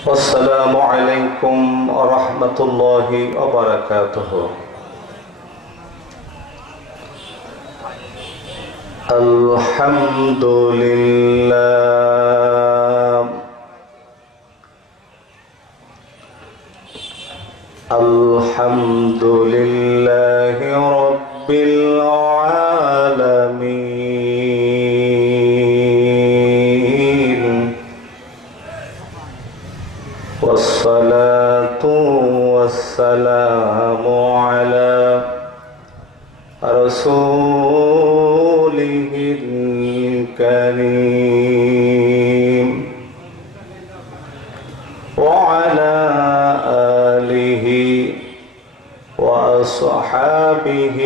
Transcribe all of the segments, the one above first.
والسلام عليكم ورحمة الله وبركاته. الحمد لله الحمد لله رب العالمين، والصلاة والسلام على رسوله الكريم وعلى آله وأصحابه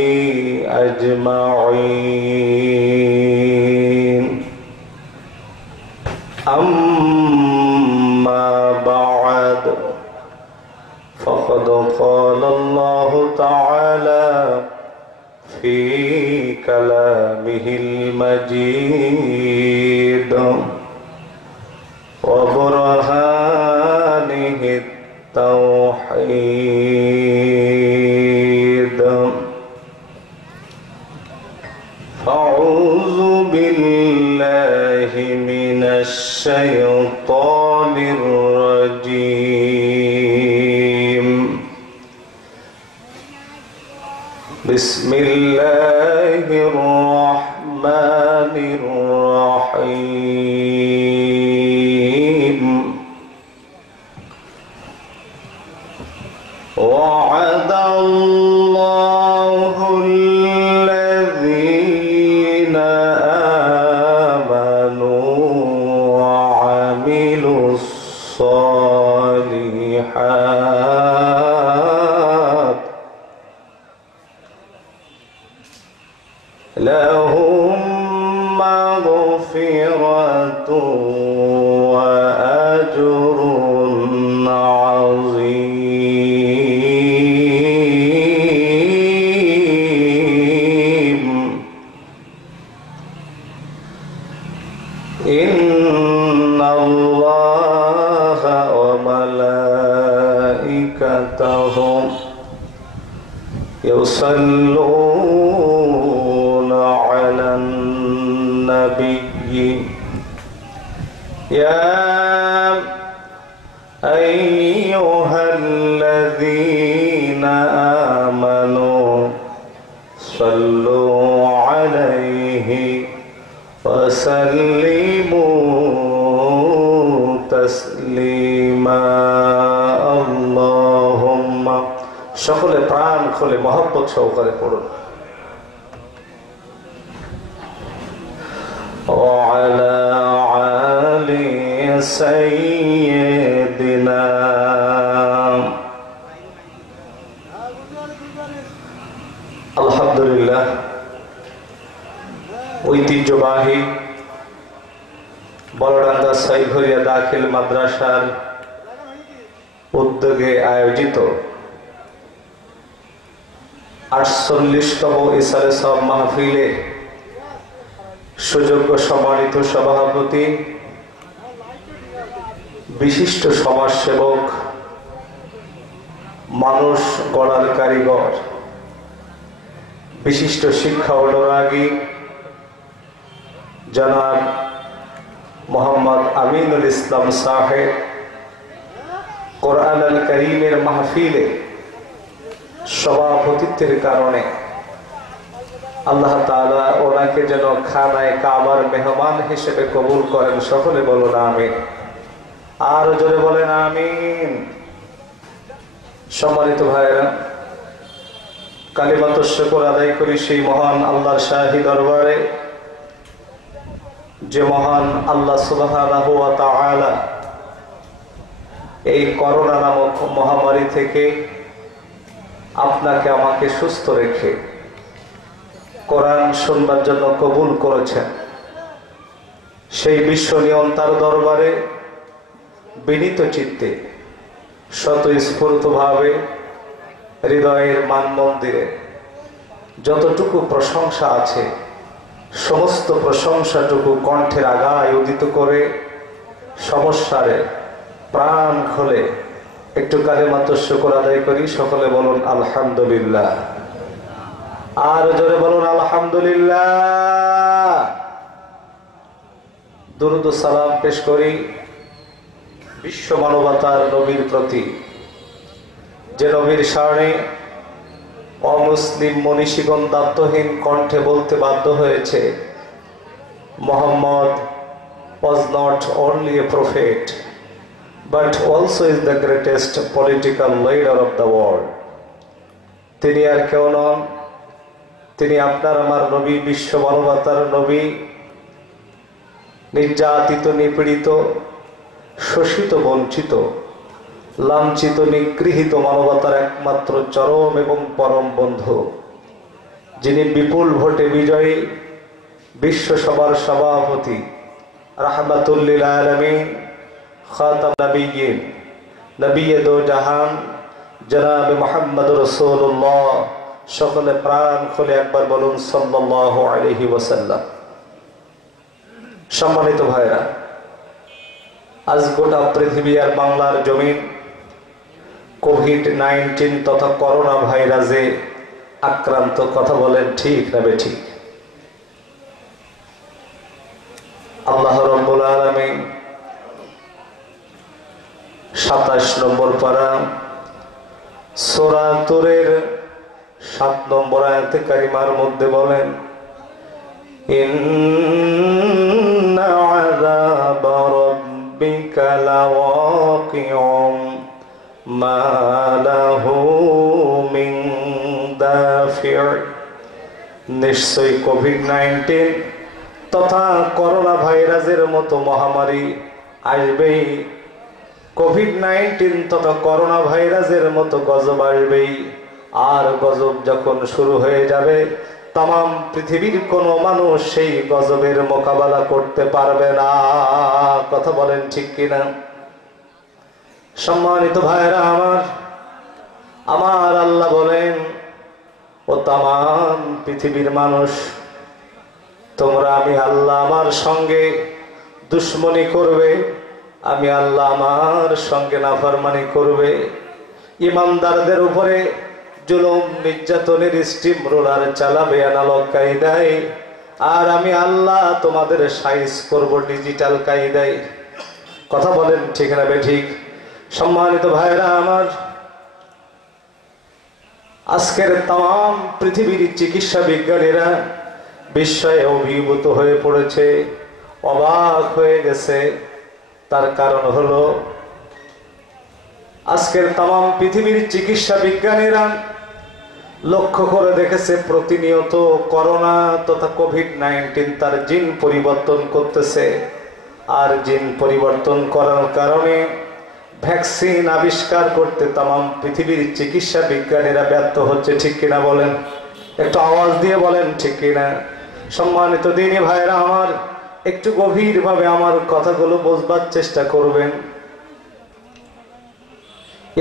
أجمعين. أما بعد، فقد قال الله تعالى في كلامه المجيد وبرهانه التوحيد: أعوذ بالله من الشيطان الرجيم. بسم الله الرحمن الرحيم. وعد الله الذين آمنوا وعملوا الصالحات لهم مغفرة وأجر عظيم. إن الله وملائكته يصلون على النبي يا أيها الذين آمنوا صلوا عليه وسلموا تسليما. اللهم সকলে প্রাণ খুলে মহব্বত সহকারে পড়ুন। وعلى آل سيدنا। আলহামদুলিল্লাহ, ঐতিহ্যবাহী বলডাঙ্গা সাইঘরিয়া দাখিল মাদ্রাসার উদ্যোগে আয়োজিত 48তম ইসারে সব মাহফিলে সুযোগ্য সম্মানিত সভাপতি, বিশিষ্ট সমাজসেবক, মানুষ গড়ার কারিগর, বিশিষ্ট শিক্ষা অনুরাগী জনাব মোহাম্মদ আমিনুল ইসলাম সাহেব কোরআন আল কারীমের মাহফিলে সভাপতিত্বের কারণে আল্লাহ তাআলা ওনাকে যেন খানায়ে কাবার মেহমান হিসেবে কবুল করেন। সকলে বলুন আমিন। আর জোরে বলেন আমিন। সম্মানিত ভাইরা, কালিমাতুশ শুকর আদায় করি সেই মহান আল্লাহর শাহী দরবারে, যে মহান আল্লাহ সুবহানাহু ওয়া তাআলা এই করোনা নামক মহামারী থেকে আপনাকে আমাকে সুস্থ রেখে কোরআন শুনবার জন্য কবুল করেছেন। সেই বিশ্ব নিয়ন্তার দরবারে বিনীত চিত্তে স্বতঃস্ফূর্তভাবে হৃদয়ের মান মন্দিরে যতটুকু প্রশংসা আছে সমস্ত প্রশংসাটুকু কণ্ঠের আগায় উদিত করে সমস্যারে প্রাণ খুলে একটু কালিমাত শুকর আদায় করি। সকলে বলুন আলহামদুলিল্লাহ। আর জোরে বলুন আলহামদুলিল্লাহ। দুরূদ ও সালাম পেশ করি বিশ্ব মানবতার নবীর প্রতি, যে নবীর সারণে অমুসলিম মনীষীগণ দায়িত্বহীন কণ্ঠে বলতে বাধ্য হয়েছে, Muhammad was not only a prophet but also is the greatest political leader of the world. তিনি আর কেউ নন, তিনি আপনার আমার নবী, বিশ্ব মানবতার নবী। নির্যাতিত, নিপীড়িত, শোষিত, বঞ্চিত, লাঞ্ছিত, নিগৃহীত মানবতার একমাত্র চরম এবং পরম বন্ধু, যিনি বিপুল ভোটে বিজয়ী, বিশ্ব সভার সভাপতি, রাহমাতুল লিল আলামিন, খাতাম নবিয়্যিন, নবিয়ে দো জাহান, জনাব মুহাম্মদ রাসূলুল্লাহ। সকলে প্রাণ খুলে একবার বলুন সাল্লাল্লাহু আলাইহি ওয়াসাল্লাম। সম্মানিত ভাইরা, আজ গোটা পৃথিবী আর বাংলার জমিন কোভিড-19 তথা করোনা ভাইরাসে আক্রান্ত। কথা বলেন ঠিক না বেঠিক? আল্লাহ রাব্বুল আলামিন 27 নম্বর পারা সূরা তুরের 7 নম্বর আয়াতে কারিমার মধ্যে বলেন, ইন্না আযাবা রাব্বিকা লাওয়াকিউম মা লাহু মিন দাফির। নিশ্চয়ই কোভিড-19 তথা করোনা ভাইরাসের মতো মহামারী আসবেই। কোভিড-19 তথা করোনা ভাইরাসের মতো গজব আসবেই। আর গজব যখন শুরু হয়ে যাবে, তাম পৃথিবীর কোনো মানুষ সেই গজবের মোকাবেলা করতে পারবে না। কথা বলেন ঠিক কিনা? সম্মানিত ভাইরা আমার, আমার আল্লাহ বলেন, ও তাম পৃথিবীর মানুষ, তোমরা আমি আল্লাহ আমার সঙ্গে দুশ্মনী করবে, আমি আল্লাহ আমার সঙ্গে নাফরমানি করবে, ইমানদারদের উপরে জুলুম নির্যাতনের স্টিম রোলার চালাবে অ্যানালগ কায়দায়, আর আমি আল্লাহ তোমাদের সাইজ করব ডিজিটাল কায়দায়। কথা বলেন ঠিক না বেঠিক? সম্মানিত ভাইরা আমার, আজকের তাম পৃথিবীর চিকিৎসা বিজ্ঞানীরা বিস্ময়ে অভিভূত হয়ে পড়েছে, অবাক হয়ে গেছে। তার কারণ হলো, আজকের তাম পৃথিবীর চিকিৎসা বিজ্ঞানীরা লক্ষ্য করে দেখেছে প্রতিনিয়ত করোনা তথা কোভিড-19 তার জিন পরিবর্তন করতেছে। আর জিন পরিবর্তন করার কারণে ভ্যাকসিন আবিষ্কার করতে তাম পৃথিবীর চিকিৎসা বিজ্ঞানীরা ব্যর্থ হচ্ছে। ঠিক কিনা বলেন? একটু আওয়াজ দিয়ে বলেন ঠিক কিনা? সম্মানিত দিনী ভাইরা আমার, একটু গভীরভাবে আমার কথাগুলো বোঝবার চেষ্টা করবেন।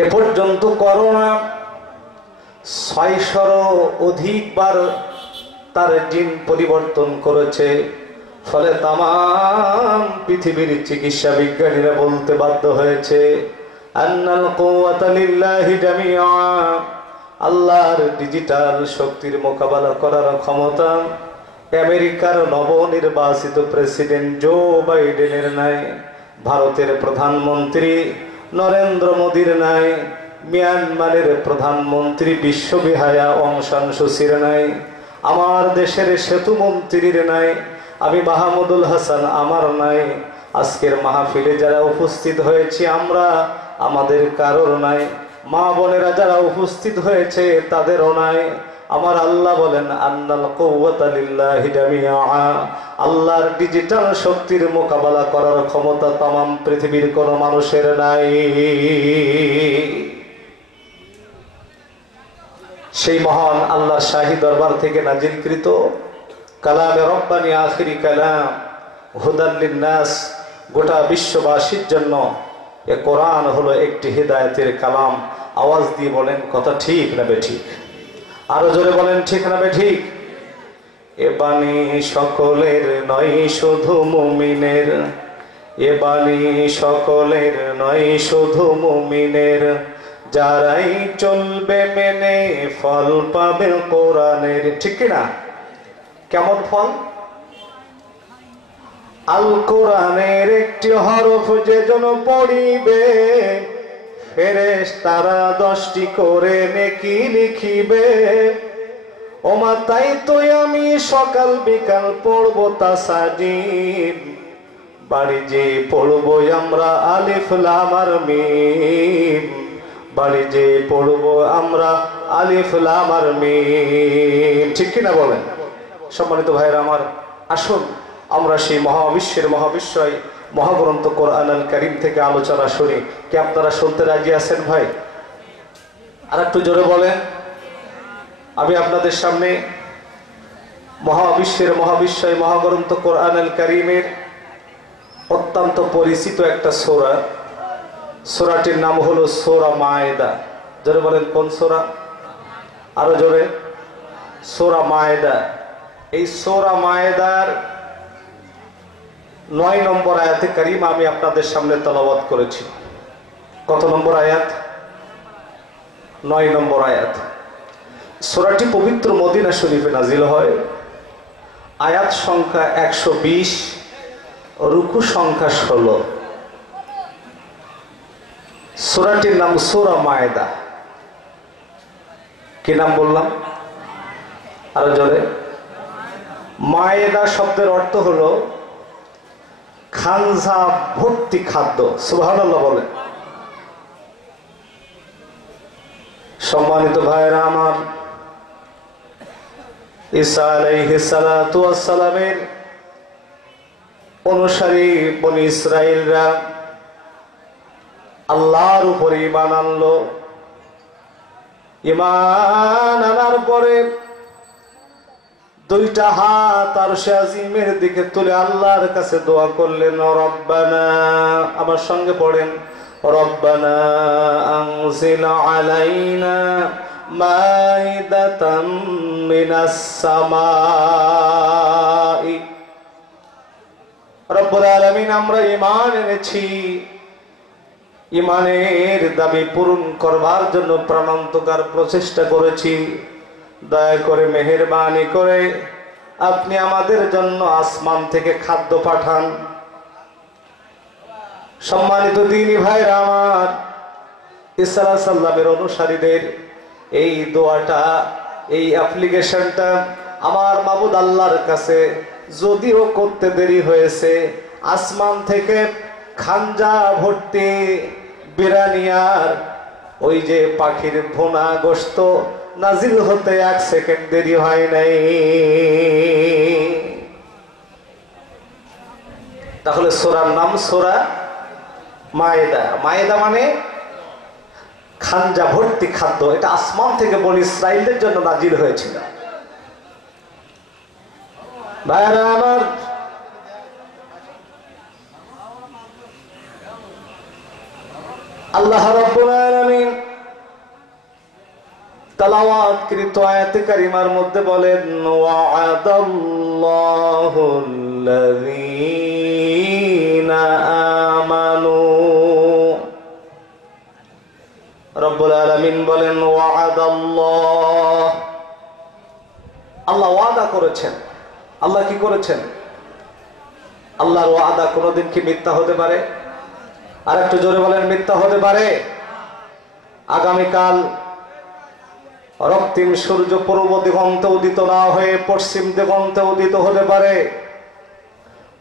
এ পর্যন্ত করোনা 600 অধিকবার তার জিন পরিবর্তন করেছে। ফলে তাম পৃথিবীর চিকিৎসা বিজ্ঞানীরা বলতে বাধ্য হয়েছে, আন্নাল কুওয়াতা লিল্লাহি জামিআ, আল্লাহর ডিজিটাল শক্তির মোকাবেলা করার ক্ষমতা আমেরিকার নবনির্বাচিত প্রেসিডেন্ট জো বাইডেনের নাই, ভারতের প্রধানমন্ত্রী নরেন্দ্র মোদীর নাই, মিয়ানমারের প্রধানমন্ত্রী বিশ্ববিহায়া অং সান সুচির নাই, আমার দেশের সেতু মন্ত্রীর নাই, আমি মাহমুদুল হাসান আমার নাই, আজকের মাহফিলে যারা উপস্থিত হয়েছি আমরা, আমাদের কারোর নাই, মা বোনেরা যারা উপস্থিত হয়েছে তাদেরও নাই। আমার আল্লাহ বলেন, আন্নাল কুওয়াতা লিল্লাহি জামিআ, আল্লাহর ডিজিটাল শক্তির মোকাবেলা করার ক্ষমতা তাম পৃথিবীর কোন মানুষের নাই। সেই মহান আল্লাহর শাহী দরবার থেকে নাজিলকৃত কালামে রব্বানি আখিরি কালাম হুদাল লিন্নাস, গোটা বিশ্ববাসীর জন্য এ কোরআন হলো একটি হিদায়াতের কালাম। আওয়াজ দিয়ে বলেন কথা ঠিক না বেঠিক? আরো জোরে বলেন ঠিক না বেঠিক? এ বাণী সকলের নয় শুধু মুমিনের, এ বাণী সকলের নয় শুধু মুমিনের, যারাই চলবে মেনে ফল পাবে কোরআনের। ঠিক কিনা? কেমন ফল? আল কোরআনের একটি হরফ যে জন পড়িবে, ফেরেশতারা 10টি করে নেকি লিখিবে। ওমা তাই তো আমি সকাল বিকাল পড়বো তাসাজিদ, বাড়ি যে পড়বো আমরা আলিফ লাম আর মিম, বাড়ি যে পড়বো আমরা আলিফ লাম আর মিম। ঠিক কিনা বলেন? সম্মানিত ভাইরা আমার, আসুন আমরা সেই মহাবিশ্বের মহাবিশ্বয় মহাগ্রন্থ কোরআন আল কারীম থেকে আলোচনা শুনি। কি আপনারা শুনতে রাজি আছেন ভাই? আর একটু জোরে বলেন। আমি আপনাদের সামনে মহাবিশ্বের মহাবিশ্বয় মহাগ্রন্থ কোরআন আল কারীমের অত্যন্ত পরিচিত একটা সূরা, সূরাটির নাম হলো সূরা মায়েদা। জোরে বলেন, কোন সূরা? আরো জোরে। সূরা মায়েদা। এই সূরা মায়েদার 9 নম্বর আয়াতে কারিমা আমি আপনাদের সামনে তেলাওয়াত করেছি। কত নম্বর আয়াত? 9 নম্বর আয়াত। সূরাটি পবিত্র মদিনা শরীফে নাজিল হয়। আয়াত সংখ্যা 120, রুকু সংখ্যা 16। সূরাটির নাম সূরা মায়েদা। কি নাম বললাম? আরো জোরে। মায়েদা শব্দের অর্থ হলো খানজা ভর্তি খাদ্য। সুবহানাল্লাহ বলেন। সম্মানিত ভাইরা আমার, ঈসা আলাইহিস সালাতু ওয়াস সালামের অনুসারী বনি ইসরাইলরা আল্লাহর উপরে ঈমান আনলো। ঈমান আনার পরে 2টা হাত আরশে আজিমের দিকে তুলে আল্লাহর কাছে দোয়া করলেন, রব্বানা, আমার সঙ্গে পড়েন, রব্বানা আনজিল আলাইনা মাইদাতাম মিনাস সামাই। রব্বুল আলামিন, আমরা ঈমান এনেছি, ঈমানের দাবি পূরণ করবার জন্য প্রাণান্তকার প্রচেষ্টা করেছি। দয়া করে মেহেরবানি করে আপনি আমাদের জন্য আসমান থেকে খাদ্য পাঠান। সম্মানিত দ্বীনী ভাইরা আমার, ঈসা আলাইহিস সালামের অনুসারীদের এই দোয়াটা, এই অ্যাপ্লিকেশনটা আমার মাবুদ আল্লাহর কাছে যদিও করতে দেরি হয়েছে, আসমান থেকে খানজা ভর্তি বিরানিয়ার ওই যে পাখির ভুনা গোশত নাজিল হতে 1 সেকেন্ড দেরি হয় নাই। তাহলে সূরার নাম সূরা মায়েদা। মায়েদা মানে খানজা ভর্তি খাদ্য। এটা আসমান থেকে বনি ইসরাইলদের জন্য নাজিল হয়েছিল। ভাইরা আমার, আল্লাহ রাব্বুল আলামিন তেলাওয়াতকৃত আয়াতে কারিমার মধ্যে বলেন, ওয়া'আদাল্লাহুল্লাযীনা আমানু। রব্বুল আলামিন বলেন, ওয়া'আদাল্লাহ, আল্লাহ ওয়াদা করেছেন। আল্লাহ কি করেছেন? আল্লাহর ওয়াদা কোনোদিন কি মিথ্যা হতে পারে? আর একটু জোরে বলেন, মিথ্যা হতে পারে? আগামীকাল রক্তিম সূর্য পূর্ব দিগন্তে উদিত না হয়ে পশ্চিম দিগন্তে উদিত হতে পারে।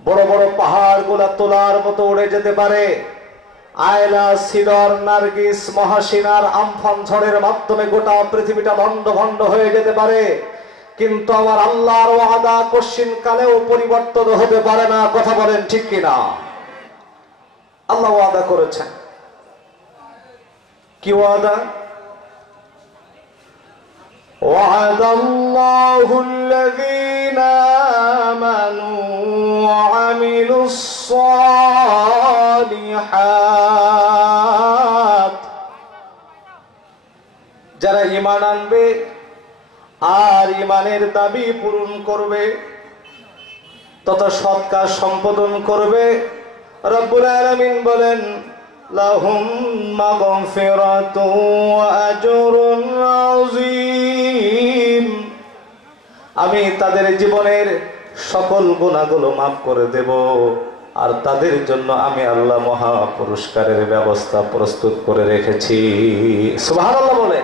বড় বড় পাহাড়গুলা তোলার মতো উড়ে যেতে পারে। আয়লা, সিডর, নার্গিস, মহাসিনার আমফান ঝড়ের মাধ্যমে গোটা পৃথিবীটা ভণ্ড ভণ্ড হয়ে যেতে পারে, কিন্তু আমার আল্লাহর ওয়াদা কোশ্চিন কালেও পরিবর্তন হতে পারে না। কথা বলেন ঠিক কিনা? আল্লাহ ওয়াদা করেছেন। কি ওয়াদা? ওয়া'আদাল্লাহুল্লাযীনা আমানু ওয়া আমিলুস সালিহাত। যারা ঈমান আনবে আর ঈমানের দাবি পূরণ করবে তথা সৎ কাজ সম্পাদন করবে, রব্বুল আলামিন বলেন লাহুম মাগফিরাতু ওয়া আজরুন আযীম। আমি তাদের জীবনের সকল গুনাহগুলো মাফ করে দেব, আর তাদের জন্য আমি আল্লাহ মহা পুরস্কারের ব্যবস্থা প্রস্তুত করে রেখেছি। সুবহানাল্লাহ বলে।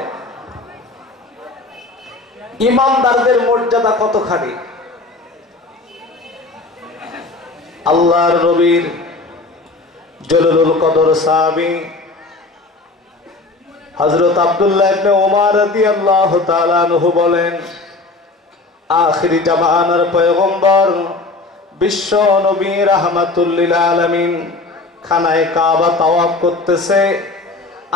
ইমানদারদের মর্যাদা কতখানি। আল্লাহর নবীর জলিলুল কদর সাহাবী হযরত আব্দুল্লাহ ইবনে ওমর রাদিয়াল্লাহু তাআলা আনহু বলেন, আখিরি জামানার পয়গম্বর বিশ্ব নবী রাহমাতুল লিল আলামিন খানায়ে কাবা তাওয়াফ করতেছে,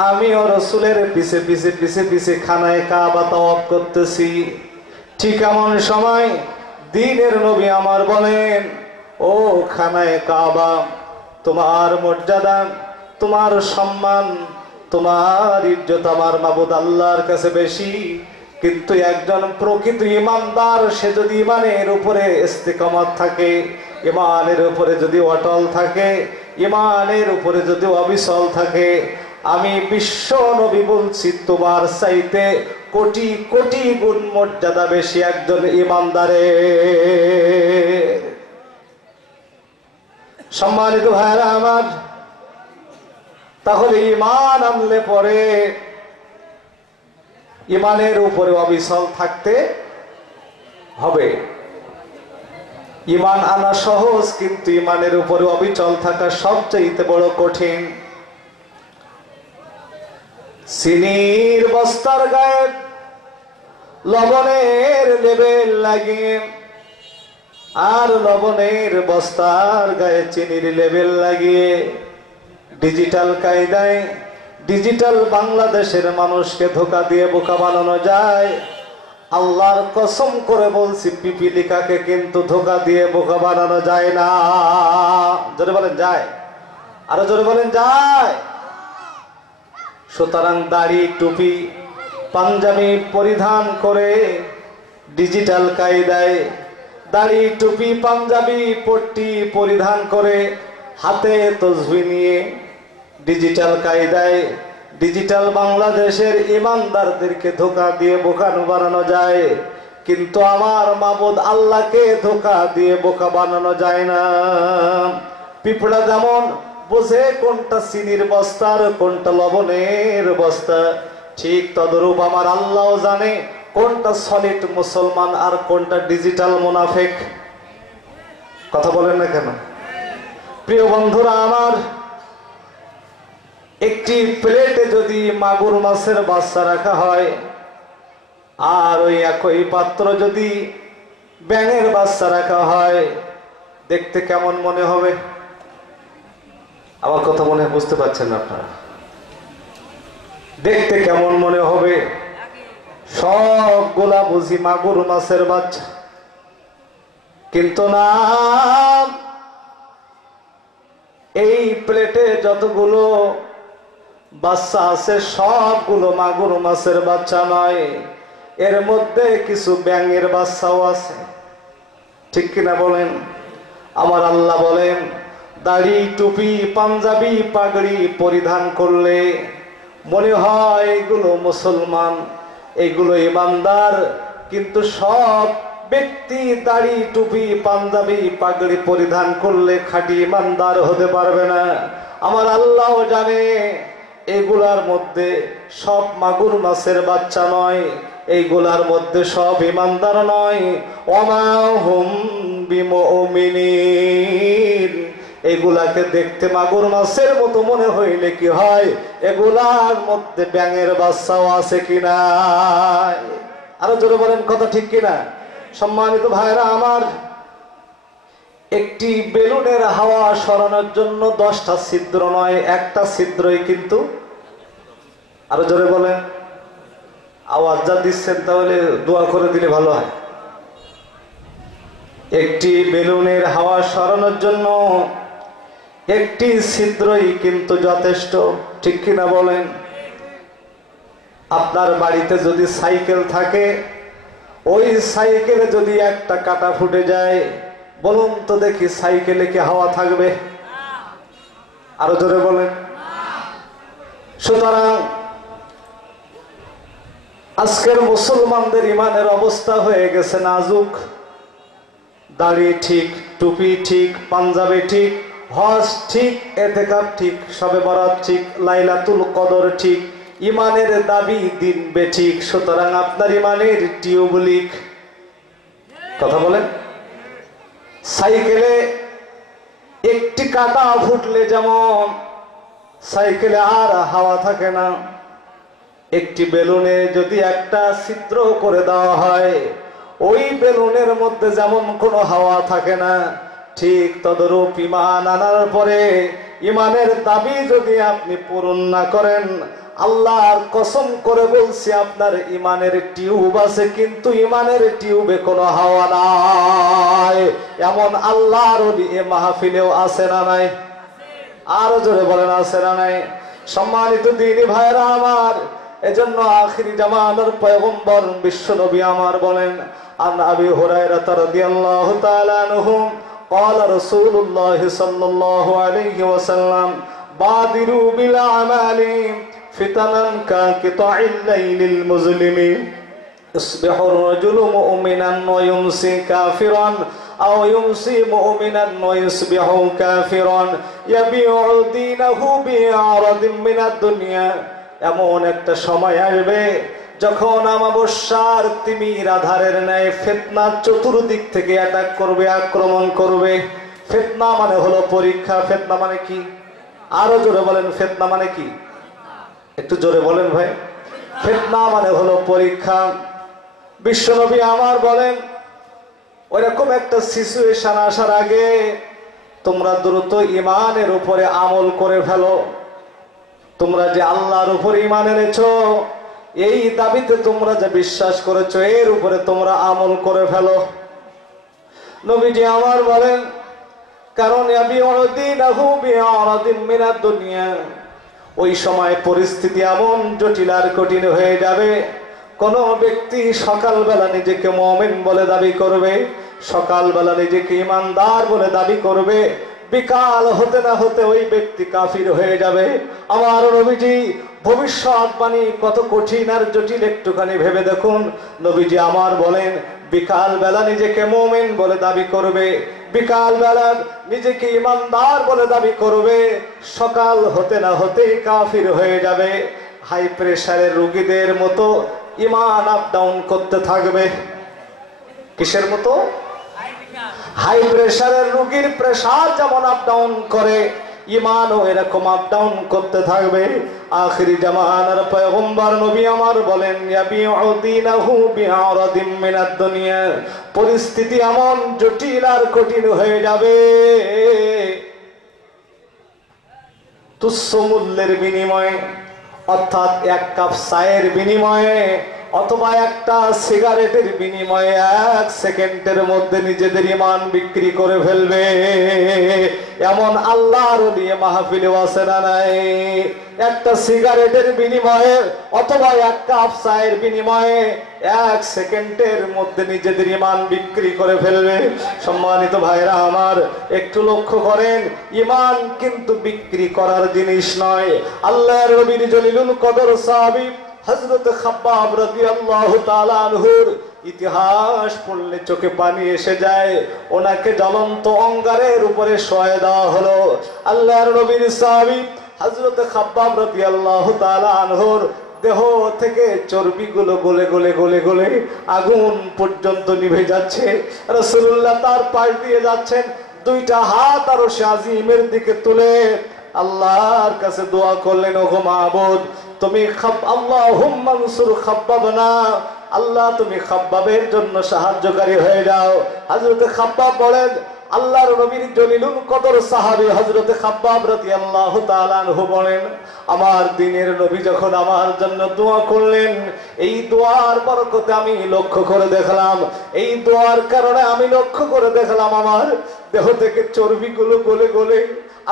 আমিও রাসূলের পিছে পিছে পিছে পিছে খানায়ে কাবা তাওয়াফ করতেছি। ঠিক এমন সময় দ্বীনের নবী আমার বলেন, ও খানায়ে কাবা, তোমার মর্যাদা, তোমার সম্মান, তোমার ইজ্জত আমার মাবুদ আল্লাহর কাছে বেশি, কিন্তু একজন প্রকৃত ইমানদার সে যদি ইমানের উপরে ইস্তিকামত থাকে, ইমানের উপরে যদি অটল থাকে, ইমানের উপরে যদি অবিচল থাকে, আমি বিশ্ব নবী বলছি তোমার চাইতে কোটি কোটি গুণ মর্যাদা বেশি একজন ইমানদারের। সম্মানিত ভাইরা আমার, তাহলে ইমান আনলে পরে ইমানের উপরে অবিচল থাকতে হবে। ইমান আনা সহজ, কিন্তু ইমানের উপরে অবিচল থাকা সবচেয়ে বড় কঠিন। চিনির বস্তার গায়ে লবণের লেবেল লাগিয়ে, আর লবণের বস্তার গায়ে চিনির লেবেল লাগিয়ে ডিজিটাল কায়দায় ডিজিটাল বাংলাদেশের মানুষকে ধোঁকা দিয়ে বোকা বানানো যায়। আল্লাহর কসম করে বলছি, পিপিলিকাকে কিন্তু ধোঁকা দিয়ে বোকা বানানো যায় না। জোরে বলেন যায়, আরো জোরে বলেন যায়। সুতরাং দাড়ি টুপি পাঞ্জাবি পরিধান করে ডিজিটাল কায়দায় দাড়ি টুপি পাঞ্জাবি পট্টি পরিধান করে হাতে তসবিহ নিয়ে ডিজিটাল কায়দায় ডিজিটাল বাংলাদেশের ইমানদারদেরকে ধোঁকা দিয়ে বোকা বানানো যায়, কিন্তু আমার মাবুদ আল্লাহকে ধোঁকা দিয়ে বোকা বানানো যায় না। পিঁপড়া যেমন বোঝে কোনটা চিনির বস্তা আর কোনটা লবণের বস্তা, ঠিক তদরূপ আমার আল্লাহও জানে কোনটা সলিড মুসলমান আর কোনটা ডিজিটাল মুনাফিক। কথা বলেন না কেন? প্রিয় বন্ধুরা আমার, একটি প্লেটে যদি মাগুর মাছের বাচ্চা রাখা হয়, আর ওই একই পাত্র যদি ব্যাঙের বাচ্চা রাখা হয়, দেখতে কেমন মনে হবে? আমার কথা মনে বুঝতে পারছেন না আপনারা? দেখতে কেমন মনে হবে? সবগুলা বুঝি মাগুর মাছের বাচ্চা, কিন্তু না, এই প্লেটে যতগুলো বাচ্চা আছে সবগুলো মাগুর মাছের বাচ্চা নয়, এর মধ্যে কিছু ব্যাঙের বাচ্চাও আছে। ঠিক কিনা বলেন? আমার আল্লাহ বলেন, দাড়ি টুপি পাঞ্জাবি পাগড়ি পরিধান করলে মনে হয় এগুলো মুসলমান, এগুলো ইমানদার, কিন্তু সব ব্যক্তি দাড়ি টুপি পাঞ্জাবি পাগড়ি পরিধান করলে খাঁটি ইমানদার হতে পারবে না। আমার আল্লাহ জানে এগুলার মধ্যে সব মাগুর মাছের বাচ্চা নয়, এইগুলার মধ্যে সব ইমানদার নয়। ওমা হুম বিমুমিনিন, এগুলাকে দেখতে মাগুর মাছের মতো মনে হইলে কি হয়, এগুলার মধ্যে ব্যাঙের বাচ্চাও আছে কিনা? আরো জোরে বলেন, কথা ঠিক কিনা? সম্মানিত ভাইরা আমার, একটি বেলুনের হাওয়া সরানোর জন্য 10টা ছিদ্র নয়, একটা ছিদ্রই কিন্তু। আরো জোরে বলেন। আওয়াজ যা দিচ্ছেন তাহলে দোয়া করে দিলে ভালো হয়। একটি বেলুনের হাওয়া সরানোর জন্য একটি ছিদ্রই কিন্তু যথেষ্ট। ঠিক কিনা বলেন? আপনার বাড়িতে যদি সাইকেল থাকে, ওই সাইকেলে যদি একটা কাঁটা ফুটে যায়, বলুন তো দেখি সাইকেলে কি হাওয়া থাকবে? আরো জোরে বলেন। সুতরাং আজকের মুসলমানদের ইমানের অবস্থা হয়ে গেছে নাজুক। দাড়ি ঠিক, টুপি ঠিক, পাঞ্জাবি ঠিক, হজ ঠিক, এতেকাফ ঠিক, শবে বরাত ঠিক, লাইলাতুল কদর ঠিক, ইমানের দাবি দিন বেঠিক। সুতরাং আপনার ইমানের টিউব লিক। কথা বলেন। সাইকেলে একটি কাঁটা ফুটলে যেমন সাইকেলে আর হাওয়া থাকে না, একটি বেলুনে যদি একটা ছিদ্র করে দেওয়া হয় ওই বেলুনের মধ্যে যেমন কোনো হাওয়া থাকে না, ঠিক তদরূপ ইমান আনার পরে ইমানের দাবি যদি আপনি পূরণ না করেন, আল্লাহর কসম করে বলছি আপনার ইমানের টিউব আছে কিন্তু ইমানের টিউবে কোনো হাওয়া নাই। এমন আল্লাহর ওলি এ মাহফিলেও আছে না নাই? আরো জোরে বলেন আছে না নাই? সম্মানিত দিনী ভাইরা আমার, এজন্য আখিরি জামানার পয়গম্বর বিশ্ব নবী আমার বলেন, আন আবি হুরায়রা রাদিয়াল্লাহু তাআলা আনহু قال رسول الله صلى الله عليه وسلم بادروا بالأعمال فتنا كقطع الليل المظلم يصبح الرجل مؤمنا ويمسي كافرا أو يمسي مؤمنا ويصبح كافرا يبيع دينه بعرض من الدنيا। এমন একটা সময় আসবে যখন অমাবস্যার তিমির আধারের ন্যায় ফিতনা চতুর্দিক থেকে অ্যাটাক করবে, আক্রমণ করবে। ফিতনা মানে হলো পরীক্ষা। ফিতনা মানে কি? আরো জোরে বলেন। ফিতনা মানে কি? একটু জোরে বলেন ভাই। ফিতনা মানে হলো পরীক্ষা। বিশ্বনবী আমার বলেন, ওইরকম একটা সিচুয়েশন আসার আগে তোমরা দ্রুত ইমানের উপরে আমল করে ফেলো। তোমরা যে আল্লাহর উপর ইমান এনেছো, এই দাবিতে তোমরা যে বিশ্বাস করেছো, এর উপরে তোমরা আমল করে ফেলো। নবীজি আমার বলেন, কারণ ওই সময় পরিস্থিতি এমন জটিল আর কঠিন হয়ে যাবে, কোন ব্যক্তি সকালবেলা নিজেকে মুমিন বলে দাবি করবে, সকালবেলা নিজেকে ইমানদার বলে দাবি করবে, বিকাল হতে না হতে ওই ব্যক্তি কাফির হয়ে যাবে। আমার নবীজি ভবিষ্যৎবাণী কত কঠিন আর জটিল একটুখানি ভেবে দেখুন। নবীজি আমার বলেন, বিকাল বেলা নিজেকে মুমিন বলে দাবি করবে, বিকাল বেলা নিজেকে ইমানদার বলে দাবি করবে, সকাল হতে না হতেই কাফির হয়ে যাবে। হাই প্রেসারের রোগীদের মতো ইমান আপ ডাউন করতে থাকবে। কিসের মতো? হাই প্রেসারের রোগীর প্রেসার যেমন আপ ডাউন করে, ইমানও এরকম আপ ডাউন করতে থাকবে। আখিরি জামানার পয়গম্বর নবী আমার বলেন, ইয়াবিউ দীনাহু বিআরাদিম মিনাদ দুনিয়া। পরিস্থিতি এমন জটিল আর কঠিন হয়ে যাবে, তুচ্ছ মূল্যের বিনিময়ে, অর্থাৎ এক কাপ চায়ের বিনিময়ে অথবা একটা সিগারেটের বিনিময়ে 1 সেকেন্ডের মধ্যে নিজেদের ইমান বিক্রি করে ফেলবে। এমন আল্লাহর ওলি মাহফিলে আছে না নাই? একটা সিগারেটের বিনিময়ে অথবা এক কাপ চায়ের বিনিময়ে 1 সেকেন্ডের মধ্যে নিজেদের ইমান বিক্রি করে ফেলবে। সম্মানিত ভাইরা আমার, একটু লক্ষ্য করেন, ইমান কিন্তু বিক্রি করার জিনিস নয়। আল্লাহর নবীর জলিলুল কদর সাহাবী হযরত খাব্বাব রাদিয়াল্লাহু তাআলা আনহুর ইতিহাস পড়লে চোখে পানি এসে যায়। ওনাকে জ্বলন্ত অঙ্গারের উপরে শোয়া দেওয়া হলো। আল্লাহর নবীর সাহাবী হযরত খাব্বাব রাদিয়াল্লাহু তাআলা আনহুর দেহ থেকে চর্বিগুলো গলে গলে গলে গলে আগুন পর্যন্ত নিভে যাচ্ছে। রাসূলুল্লাহ তার পাশ দিয়ে যাচ্ছেন, দুইটা হাত আরশে আজিমের দিকে তুলে আল্লাহর কাছে দোয়া করলেন, ওগো মাবুদ, তুমি আল্লাহুম্মা নসুর খাব্বাবনা, আল্লাহ তুমি খাব্বাবের জন্য সাহায্যকারী হয়ে যাও। হযরত খাব্বাব বলেন, আল্লাহর নবীর জলিলুল কদর সাহাবী হযরত খাব্বাব রাদিয়াল্লাহু তাআলা আনহু বলেন, আমার দ্বীনের নবী যখন আমার জন্য দোয়া করলেন, এই দোয়ার বরকতে আমি লক্ষ্য করে দেখলাম, এই দোয়ার কারণে আমি লক্ষ্য করে দেখলাম আমার দেহ থেকে চর্বিগুলো গলে গলে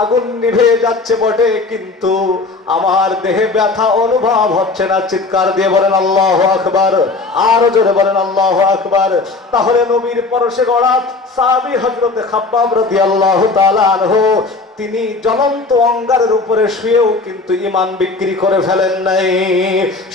আগুন নিভে যাচ্ছে বটে, কিন্তু আমার দেহে ব্যথা অনুভব হচ্ছে না। চিৎকার দিয়ে বলেন আল্লাহু আকবার। আরো জোরে বলেন আল্লাহু আকবার। তাহলে নবীর পরশে গড়া সাহাবী হযরতে খাব্বাব রাদিয়াল্লাহু তাআলা আনহু তিনি জ্বলন্ত অঙ্গারের উপরে শুয়েও কিন্তু ঈমান বিক্রি করে ফেলেন নাই।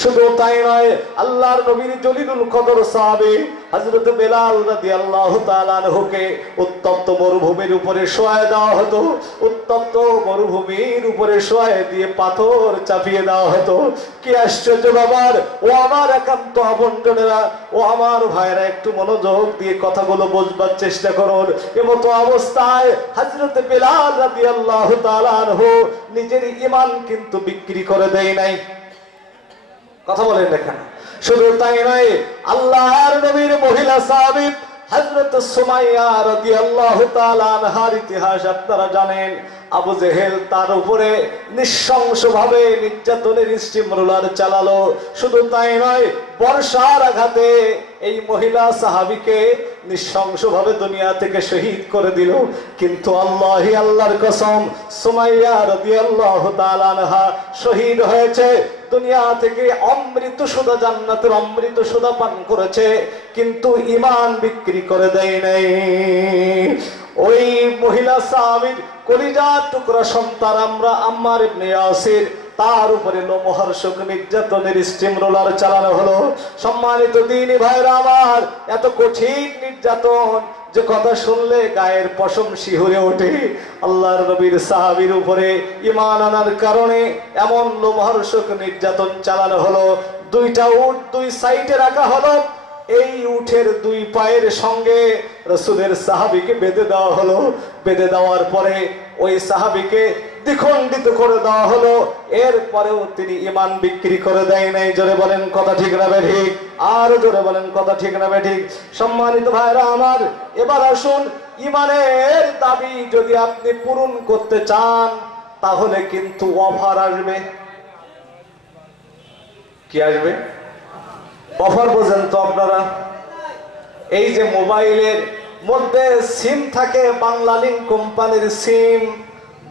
শুধু তাই নয়, আল্লাহর নবীর জলিলুল কদর সাহাবী হযরত বেলাল রাদিয়াল্লাহু তাআলা আনহুকে উত্তপ্ত মরুভূমির উপরে শোয়ায় দেওয়া হতো। উত্তপ্ত মরুভূমির উপরে শোয়ায় দিয়ে পাথর চাপিয়ে দেওয়া হতো। কি আশ্চর্য ব্যাপার! ও আমার একান্ত আপনজনেরা, ও আমার ভাইরা, একটু মনোযোগ দিয়ে কথাগুলো বুঝবার চেষ্টা করুন। এমতো অবস্থায় হযরত বেলাল রাদিয়াল্লাহু তাআলা আনহু নিজের ঈমান কিন্তু বিক্রি করে দেয় নাই। কথা বলেন দেখেন। শুধু তাই নয়, আল্লাহর নবীর মহিলা সাহাবী হযরত সুমাইয়া রাদিয়াল্লাহু তাআলা আনহার ইতিহাস আপনারা জানেন। আবু জেহেল তার উপরে নৃশংসভাবে নির্যাতনের স্টিমরোলার চালালো। শুধু তাই নয়, বর্ষার আঘাতে এই মহিলা সাহাবীকে নৃশংসভাবে দুনিয়া থেকে শহীদ করে দিল। কিন্তু আল্লাহর কসম, সুমাইয়া রাদিয়াল্লাহু তাআলা আনহা শহীদ হয়েছে, দুনিয়া থেকে অমৃত সুধা, জান্নাতের অমৃত সুধা পান করেছে, কিন্তু ঈমান বিক্রি করে দেয় নাই। ওই মহিলা সাহাবীর কলিজার টুকরা সন্তান আমরা আম্মার ইবনে ইয়াসির, তার উপরে লোমহর্ষক নির্যাতনের স্টিমরোলার চালানো হলো। সম্মানিত দ্বীনি ভাইরা আমার, এত কঠিন নির্যাতন যে কথা শুনলে গায়ের পশম শিহরে ওঠে। আল্লাহর নবীর সাহাবীর উপরে ঈমান আনার কারণে এমন লোমহর্ষক নির্যাতন চালানো হলো। দুইটা উট দুই সাইডে রাখা হলো। এই উটের দুই পায়ের সঙ্গে রাসূলের সাহাবীকে বেঁধে দেওয়া হলো। বেঁধে দেওয়ার পরে ওই সাহাবীকে দ্বিখণ্ডিত করে দেওয়া হলো। এরপরেও তিনি ঈমান বিক্রি করে দেয় নাই। জোরে বলেন কথা ঠিক না ঠিক? আর জোরে বলেন কথা ঠিক না ঠিক? সম্মানিত ভাইরা আমার, এবার আসুন, ঈমানের দাবি যদি আপনি পূরণ করতে চান তাহলে কিন্তু অফার আসবে। কি আসবে? অফার বোঝেন তো আপনারা? এই যে মোবাইলের মধ্যে সিম থাকে, বাংলালিংক কোম্পানির সিম,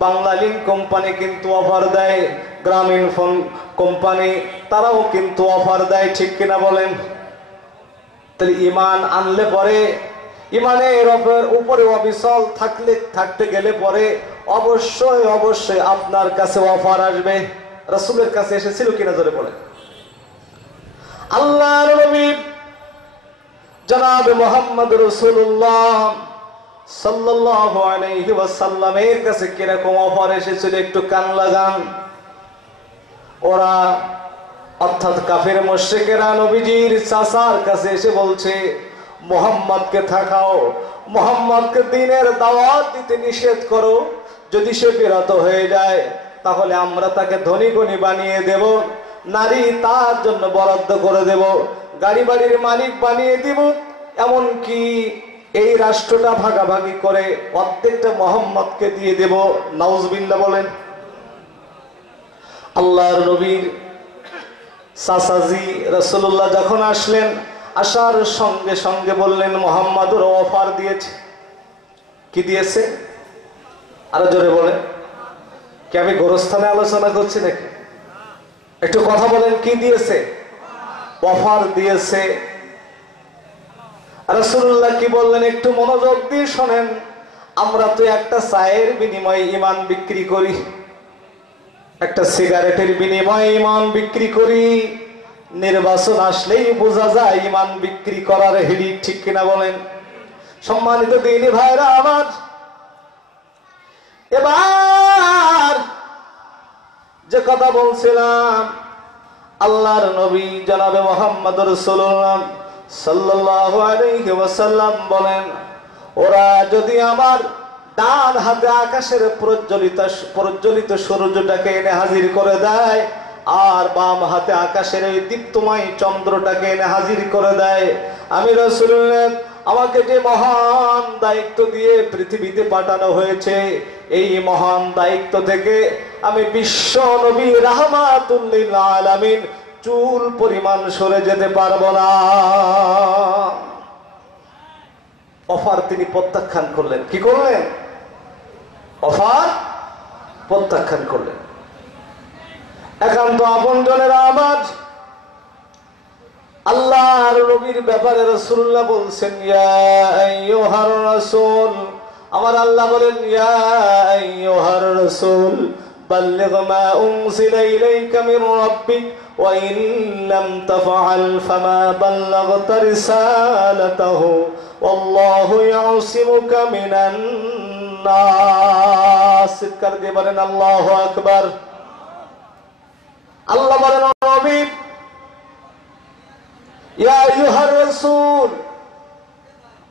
বাংলালিংক কোম্পানি কিন্তু অফার দেয়, গ্রামীণ ফোন কোম্পানি তারাও কিন্তু অফার দেয়, ঠিক কিনা বলেন? তাহলে ঈমান আনলে পরে, ঈমানের উপরে অবিচল থাকতে গেলে পরে অবশ্যই আপনার কাছে অফার আসবে। রাসূলের কাছে এসেছিল কিনা জোরে বলেন? আল্লাহর নবী জনাব মুহাম্মদ রাসূলুল্লাহ সাল্লাল্লাহু আলাইহি ওয়াসাল্লামের কাছে কিরকম অফার এসেছিল একটু কান লাগান। ওরা অর্থাৎ কাফের মুশরিকেরা নবীজির চাচার কাছে এসে বলছে, মুহাম্মদকে থাকাও, মুহাম্মদকে দ্বীনের দাওয়াত দিতে নিষেধ করো, যদি সে বিরত হয়ে যায় তাহলে আমরা তাকে ধনী গণী বানিয়ে দেব, নারী তার জন্য বরাদ্দ করে দেব, গাড়ি বাড়ির মালিক বানিয়ে দিব, এমনকি এই রাষ্ট্রটা ভাগাভাগি করে অর্ধেকটা মুহাম্মদকে দিয়ে দেব। নাউজুবিল্লাহ বলেন। আল্লাহর নবীর চাচাজি রাসূলুল্লাহ যখন আসলেন, আসার সঙ্গে সঙ্গে বললেন, মুহাম্মদুর অফার দিয়েছে। কি দিয়েছে? আরো জোরে বলেন। কি আমি গোরস্থানে আলোচনা করছি নাকি? একটু কথা বলেন, কি দিয়েছে? অফার দিয়েছে। রাসূলুল্লাহ কি বললেন একটু মনোযোগ দিয়ে শোনেন। আমরা তো একটা চায়ের বিনিময়ে ঈমান বিক্রি করি, একটা সিগারেটের বিনিময়ে ঈমান বিক্রি করি। নির্বাচন আসলেই বোঝা যায় ঈমান বিক্রি করার হিড়িক, ঠিক কিনা বলেন? সম্মানিত দ্বীনি ভাইরা আমার, এবার যে কথা বলছিলাম, আল্লাহর নবী জনাবে মুহাম্মদ রাসূলুল্লাহ সাল্লাল্লাহু আলাইহি ওয়াসাল্লাম বলেন, ওরা যদি আমার ডান হাতে আকাশের প্রজ্বলিত সূর্যটাকে এনে হাজির করে দেয়, আর বাম হাতে আকাশের ওই দীপ্তময় চন্দ্রটাকে এনে হাজির করে দেয়, আমি রাসূলুল্লাহ, আমাকে যে মহান দায়িত্ব দিয়ে পৃথিবীতে পাঠানো হয়েছে, এই মহান দায়িত্ব থেকে আমি বিশ্ব নবী রাহমাতুল লিল আলামিন চুল পরিমাণ সরে যেতে পারবো না। অফার তিনি প্রত্যাখ্যান করলেন। কি করলেন? অফার প্রত্যাখ্যান করলেন। একান্ত আপনজনেরা আমার, আল্লাহর নবীর ব্যাপারে রাসূলুল্লাহ বলছেন, ইয়া আইয়ুহার রাসূল, আমার আল্লাহ বলেন, ইয়া আইয়ুহার রাসূল বাল্লিগ মা উনজিলা ইলাইকা মির রাব্বিক ওয়া ইন লাম তাফআল ফামা বাল্লাগতা রিসালাতাহু ওয়াল্লাহু ইয়াসিমুকা মিনান নাস। চিৎকার দিয়ে বলেন আল্লাহু আকবার। আল্লাহ বলেন, নবী, ইয়া আইয়ুহার রাসূল,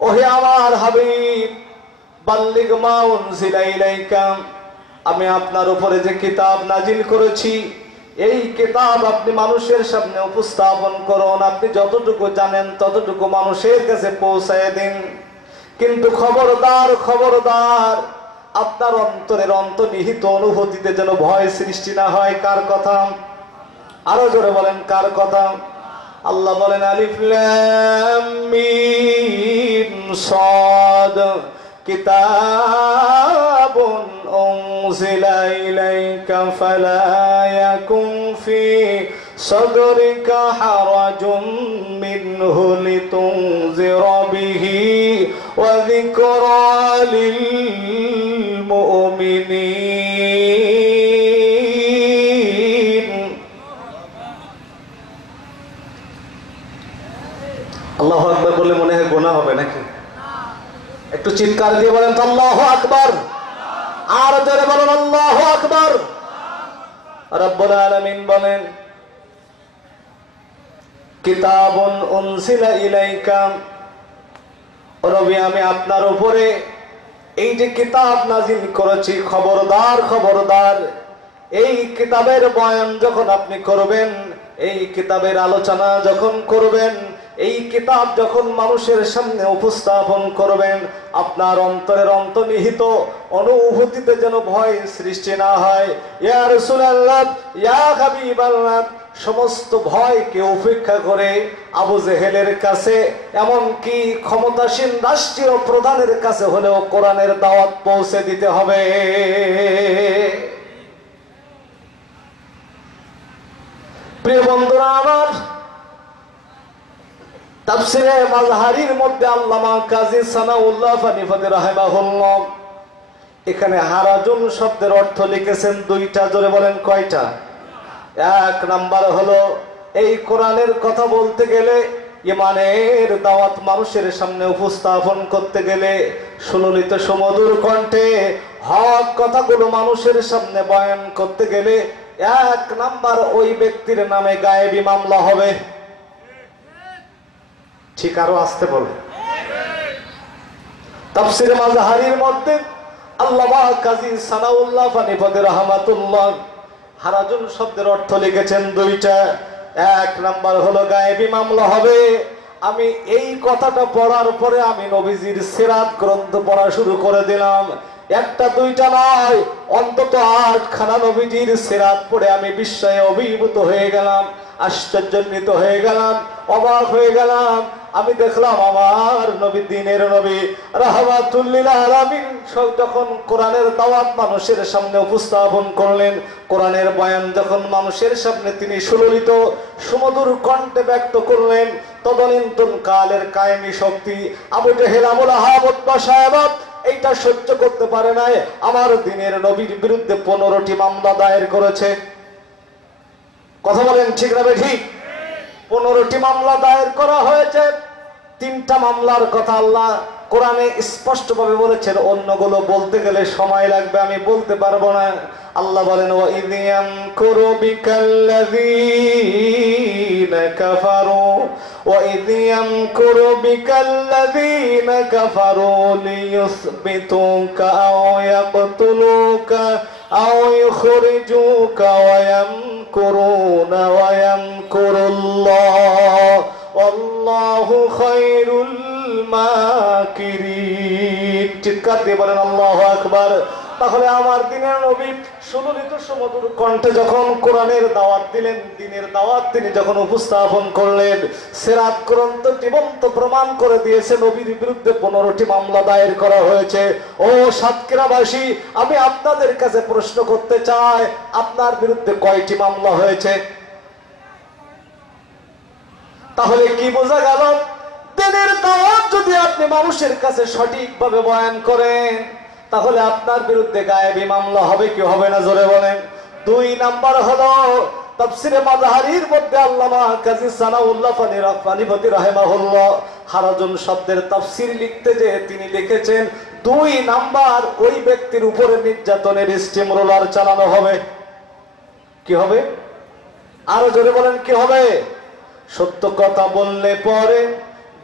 ওহে আমার হাবিব, বাল্লিগ মা উনজিলা ইলাইকা, আমি আপনার উপরে যে কিতাব নাজিল করেছি এই কিতাব আপনি মানুষের সামনে উপস্থাপন করুন। আপনি যতটুকু জানেন ততটুকু মানুষের কাছে পৌঁছায় দিন। কিন্তু খবরদার, খবরদার, আপনার অন্তরের অন্তর্নিহিত অনুভূতিতে যেন ভয় সৃষ্টি না হয়। কার কথা? আরো জোরে বলেন, কার কথা? আল্লাহ বলেন, আলিফ লাম মিম সাদ, কিতাবুন উনজিলা ইলাইকা ফালা ইয়াকুন ফি সাদরিকা হারাজুম মিনহু লিতুনজিরা বিহি ওয়া যিকরা লিল মুমিনিন। আল্লাহু আকবার বলে মনে হয় গুনাহ হবে নাকি? একটু চিৎকার দিয়ে বলেন তো আল্লাহু আকবার। আর জোরে বলেন আল্লাহু আকবার। রব্বুল আলামিন বলেন, কিতাবুন উনজিলা ইলাইকা, নবী আমি আপনার উপরে এই যে কিতাব নাজিল করেছি, খবরদার, খবরদার, এই কিতাবের বয়ান যখন আপনি করবেন, এই কিতাবের আলোচনা যখন করবেন, এই কিতাব যখন মানুষের সামনে উপস্থাপন করবেন, আপনার অন্তরের অন্তর্নিহিত অনুভূতিতে যেন ভয় সৃষ্টি না হয়। ইয়া রাসূলুল্লাহ, ইয়া হাবিবাল্লাহ, সমস্ত ভয়কে উপেক্ষা করে আবু জেহেলের কাছে, এমনকি ক্ষমতাসীন রাষ্ট্রীয় প্রধানের কাছে হলেও কোরআনের দাওয়াত পৌঁছে দিতে হবে। প্রিয় বন্ধুরা আমার, তাফসীরে মাজহারির মধ্যে আল্লামা কাজী সানাউল্লাহ ফানিফাতি রাহিমাহুল্লাহ এখানে হারাজুন শব্দের অর্থ লিখেছেন দুইটা। জোরে বলেন কয়টা? এক নাম্বার হলো, এই কোরআনের কথা বলতে গেলে, ইমানের দাওয়াত মানুষের সামনে উপস্থাপন করতে গেলে, সুললিত সুমধুর কণ্ঠে হক কথাগুলো মানুষের সামনে বয়ান করতে গেলে, এক নাম্বার ওই ব্যক্তির নামে গায়েবী মামলা হবে। ঠিক, আরো আসতে বলে। তাফসীরে মাজহারির মধ্যে আল্লামা কাজী সানাউল্লাহ ফানিফাতি রাহমাতুল্লাহ হারাজুন শব্দের অর্থ লিখেছেন দুইটা। এক নাম্বার হলো গায়েবী মামলা হবে। আমি এই কথাটা পড়ার পরে আমি নবীজির সিরাত গ্রন্থ পড়া শুরু করে দিলাম। একটা দুইটা নয়, অন্তত 8 খানা নবীজির সিরাত পড়ে আমি বিস্ময়ে অভিভূত হয়ে গেলাম, আশ্চর্যান্বিত হয়ে গেলাম, অবাক হয়ে গেলাম। আমি দেখলাম আমার নবী, দ্বীনের নবী, রাহমাতুল লিল আলামিন যখন কোরআনের দাওয়াত মানুষের সামনে উপস্থাপন করলেন, কোরআনের বয়ান যখন মানুষের সামনে তিনি সুললিত সুমধুর কণ্ঠে ব্যক্ত করলেন, তদানীন্তন কালের কায়েমি শক্তি আবু জেহেল, আবুল আহাব, উতবা সাহেব এইটা সহ্য করতে পারে নাই। আমার দ্বীনের নবীর বিরুদ্ধে 15টি মামলা দায়ের করেছে। কথা বলেন ঠিক না ঠিক? 15টি মামলা দায়ের করা হয়েছে। 3টা মামলার কথা আল্লাহ কোরআনে স্পষ্টভাবে বলেছেন, অন্যগুলো বলতে গেলে সময় লাগবে, আমি বলতে পারবো না। আল্লাহ বলেন, ওয়া ইয ইয়ামকুরু বিকাল্লাযীনা কাফারু ওয়া ইয ইয়ামকুরু বিকাল্লাযীনা কাফারু লিয়ুসবিতুকা আও ইয়াকতুলুকা আও ইখরিজুকা ওয়া ইয়ামকুরুনা ওয়া ইয়ামকুরুল্লাহ আল্লাহু খায়রুল মাকিরিন। চিৎকার দিয়ে বলেন আল্লাহু আকবার। তাহলে আমার দ্বীনের নবী সুললিত সুমধুর কণ্ঠে যখন কোরআনের দাওয়াত দিলেন, দ্বীনের দাওয়াত তিনি যখন উপস্থাপন করলেন, সিরাত গ্রন্থ জীবন্ত প্রমাণ করে দিয়েছে নবীর বিরুদ্ধে 15টি মামলা দায়ের করা হয়েছে। ও সাতক্ষীরাবাসী, আমি আপনাদের কাছে প্রশ্ন করতে চাই, আপনার বিরুদ্ধে কয়টি মামলা হয়েছে? তাহলে কি বোঝা গেল? দিনের দাওয়াত যদি আপনি মানুষের কাছে সঠিকভাবে বয়ান করেন, তাহলে আপনার বিরুদ্ধে গায়েবী মামলা হবে কি হবে না, জোরে বলেন। 2 নাম্বার হলো তাফসিরে মাযহারির মধ্যে আল্লামা কাজী সানাউল্লাহ ফানিপতি রাহিমাহুল্লাহ হারাজুন শব্দের তাফসির লিখতে যে তিনি লিখেছেন 2 নাম্বার ওই ব্যক্তির উপরে নির্যাতনের স্টিম রোলার চালানো হবে। কি হবে? আরো জোরে বলেন, কি হবে? সত্য কথা বললে পরে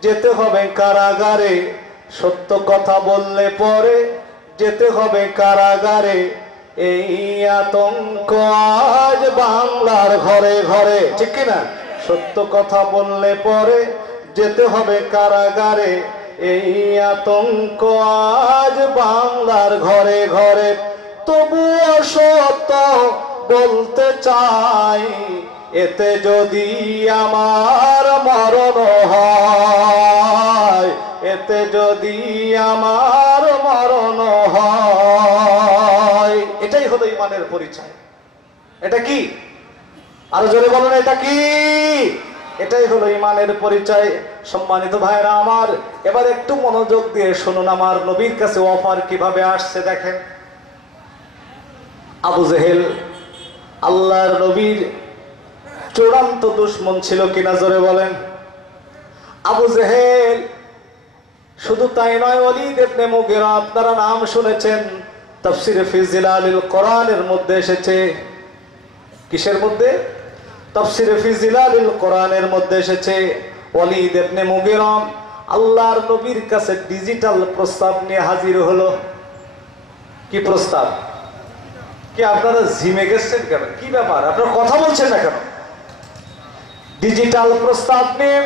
যেতে হবে কারাগারে, সত্য কথা বললে পরে যেতে হবে কারাগারে, এই আতঙ্ক আজ বাংলার ঘরে ঘরে, ঠিক কিনা? সত্য কথা বললে পরে যেতে হবে কারাগারে, এই আতঙ্ক আজ বাংলার ঘরে ঘরে। তবুও সত্য বলতে চাই, এতে যদি আমার মরণ হয়, এতে যদি আমার মরণ হয়। এটাই হলো ঈমানের পরিচয়। এটা কি? আরো জোরে বলেন, এটা কি? এটাই হলো ঈমানের পরিচয়। সম্মানিত ভাইরা আমার, এবার একটু মনোযোগ দিয়ে শুনুন, আমার নবীর কাছে অফার কিভাবে আসছে দেখেন। আবু জেহেল আল্লাহর নবীর চূড়ান্ত দুশমন ছিল কিনা, জোরে বলেন। আবু জেহেল শুধু তাই নয়, ওয়ালিদ ইবনে মুগীরা আপনারা নাম শুনেছেন, তাফসিরে ফি জিলালিল কোরআনের মধ্যে এসেছে। কিসের মধ্যে? তাফসিরে ফি জিলালিল কোরআনের মধ্যে এসেছে ওয়ালিদ ইবনে মুগীরা আল্লাহর নবীর কাছে ডিজিটাল প্রস্তাব নিয়ে হাজির হলো। কি প্রস্তাব? কি আপনারা জিমে গেছেন কেন? কি ব্যাপার, আপনারা কথা বলছেন না কেন? ডিজিটাল প্রস্তাব নিয়ে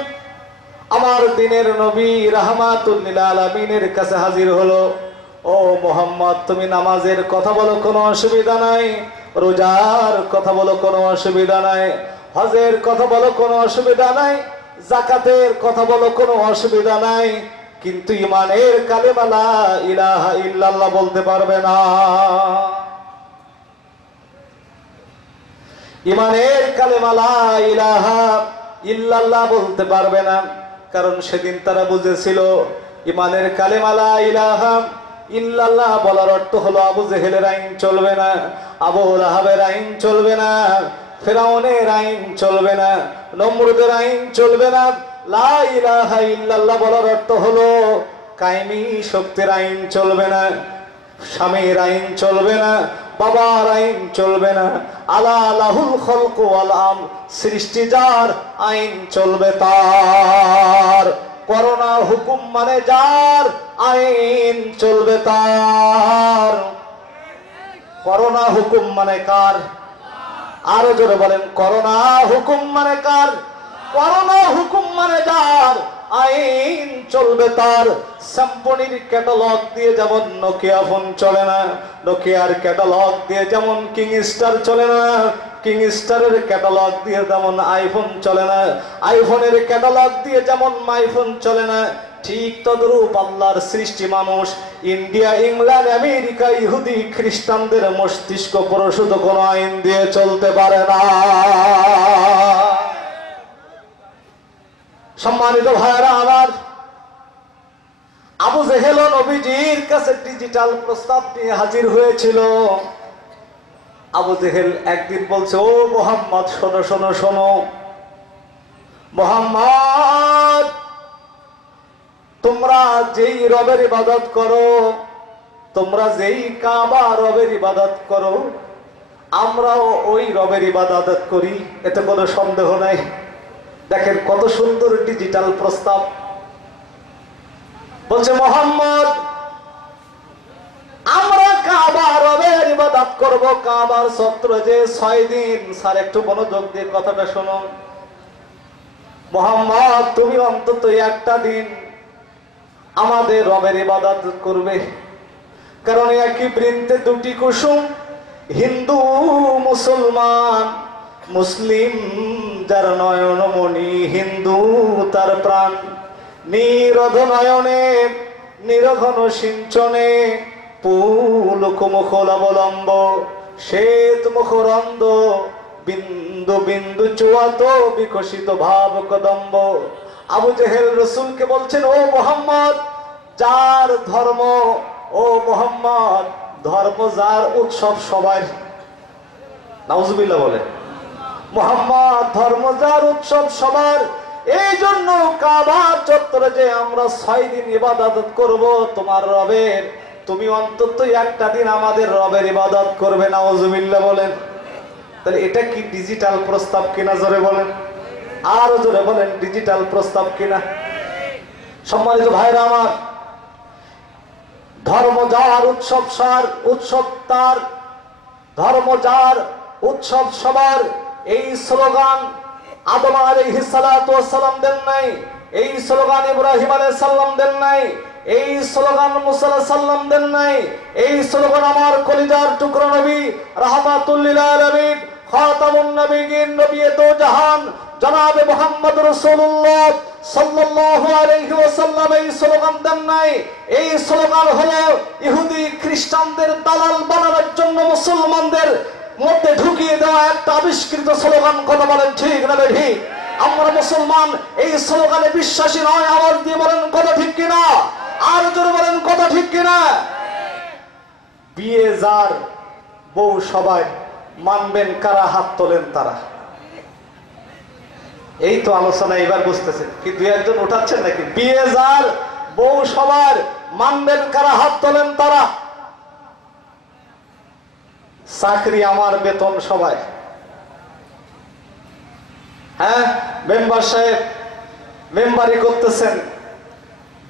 আমার দিনের নবী রাহমাতুল লিল আলামিনের কাছে হাজির হলো। ও মুহাম্মদ, তুমি নামাজের কথা বলো, কোনো অসুবিধা নাই। রোজার কথা বলো, কোনো অসুবিধা নাই। হজের কথা বলো, কোনো অসুবিধা নাই। যাকাতের কথা বলো, কোনো অসুবিধা নাই। কিন্তু ঈমানের কালেমা লা ইলাহা ইল্লাল্লাহ বলতে পারবে না। ঈমানের কালেমা লা ইলাহা ইল্লাল্লাহ বলতে পারবে না। কারণ সেদিন তারা বুঝেছিল ঈমানের কালেমা লা ইলাহা ইল্লাল্লাহ বলার অর্থ হলো আবু জেহেলের আইন চলবে না, আবু লাহাবের আইন চলবে না, ফিরআউনের আইন চলবে না, নমরুদের আইন চলবে না। লা ইলাহা ইল্লাল্লাহ বলার অর্থ হলো কায়েমি শক্তির আইন চলবে না, স্বামীর আইন চলবে না, বাবার আইন চলবে না। আলা লাহুল খলকু ওয়াল আমর, সৃষ্টি যার, আইন চলবে তার। করোনা হুকুম মানে যার, আইন চলবে তার। করোনা হুকুম মানে কার? আরো জোরে বলেন, করোনা হুকুম মানে কার? করোনা হুকুম মানে যার, আইন চলবে তার। স্যামসংয়ের ক্যাটালগ দিয়ে যেমন নোকিয়া ফোন চলে না, নোকিয়ার ক্যাটালগ দিয়ে যেমন কিংস্টার চলে না, কিংস্টারের ক্যাটালগ দিয়ে যেমন আইফোন চলে না, আইফোনের ক্যাটালগ দিয়ে যেমন মাইফোন চলে না, ঠিক তদ্রূপ আল্লাহর সৃষ্টি মানুষ ইন্ডিয়া, ইংল্যান্ড, আমেরিকা, ইহুদি, খ্রিস্টানদের মস্তিষ্ক প্রসূত কোন আইন দিয়ে চলতে পারে না। সম্মানিত ভাইরা আমার, আবু জেহেল নবীজির কাছে ডিজিটাল প্রস্তাব নিয়ে হাজির হয়েছিল। আবু জেহেল একদিন বলছে, ও মুহাম্মদ, শোনো শোনো শোনো মুহাম্মদ, তোমরা যেই রবের ইবাদত করো, তোমরা যেই কাবা রবের ইবাদত করো, আমরাও ওই রবের ইবাদত করি, এতে কোনো সন্দেহ নাই। দেখেন কত সুন্দর ডিজিটাল প্রস্তাব। বলছে মুহাম্মদ, আমরা কাবা রবের ইবাদত করব, কাবার সত্র যে 6 দিন। স্যার একটু মনোযোগ দিয়ে কথাটা শোনো। মুহাম্মদ, তুমি অন্তত একটা দিন আমাদের রবের ইবাদত করবে। কারণ একই বৃন্তে দুটি কুসুম, হিন্দু মুসলমান। মুসলিম যার নয়নমণি, হিন্দু তার প্রাণ। নিরোধ নয়নে নিরঘন সিঞ্চনে, পুলক মুখল অবলম্ব, শ্বেত মুখরন্দ বিন্দু বিন্দু চুয়াত বিকশিত ভাব কদম্ব। আবু জেহেল রসুলকে বলছেন, ও মুহাম্মদ, যার ধর্ম, ও মুহাম্মদ, ধর্ম যার উৎসব সবাই। নাউজুবিল্লাহ বলে, মুহাম্মদ, ধর্ম যার উৎসব সবার। এই জন্য কাবার চত্বরে যে আমরা 6 দিন ইবাদত করব তোমার রবের, তুমি অন্তত একটা দিন আমাদের রবের ইবাদত করবে। নাউজুবিল্লাহ বলেন। তাহলে এটা কি ডিজিটাল প্রস্তাব কিনা? জোরে বলেন, আরো জোরে বলেন, ডিজিটাল প্রস্তাব কিনা? সম্মানিত ভাইরা আমার, ধর্ম যার উৎসব সার, উৎসব তার, ধর্ম যার উৎসব সবার, এই স্লোগান আদম আলাইহিস সালাতু ওয়াস সালাম দেন নাই, এই স্লোগান ইব্রাহিম আলাইহিস সালাম দেন নাই, এই স্লোগান মুসা আলাইহিস সালাম দেন নাই, এই স্লোগান আমার কলিজার টুকরা নবী রাহমাতুল লিল আলামিন খাতামুন নবিয়্যিন, নবিয়ে দো জাহান জনাবে মুহাম্মদ রাসূলুল্লাহ সাল্লাল্লাহু আলাইহি ওয়াসাল্লাম এই স্লোগান দেন নাই। এই স্লোগান হলো ইহুদি খ্রিস্টানদের দালাল বানানোর জন্য মুসলমানদের মধ্যে ঢুকিয়ে দেওয়া একটা আবিষ্কৃত স্লোগান। কথা বলেন ঠিক না ঠিক? আমরা মুসলমান এই স্লোগানে বিশ্বাসী নয়। আওয়াজ দিয়ে বলেন কথা ঠিক কিনা? আর জোরে বলেন কথা ঠিক কিনা? বিয়ে যার, বউ সবাই, মানবেন কারা? হাত তোলেন তারা। এই তো আলোচনা এবার বুঝতেছেন কি? 2-1 উঠাচ্ছেন নাকি? বিয়ে যার, বউ সবার, মানবেন কারা? হাত তোলেন তারা। চাকরি আমার, বেতন সবাই। হ্যাঁ, মেম্বার সাহেব মেম্বারি করতেছেন,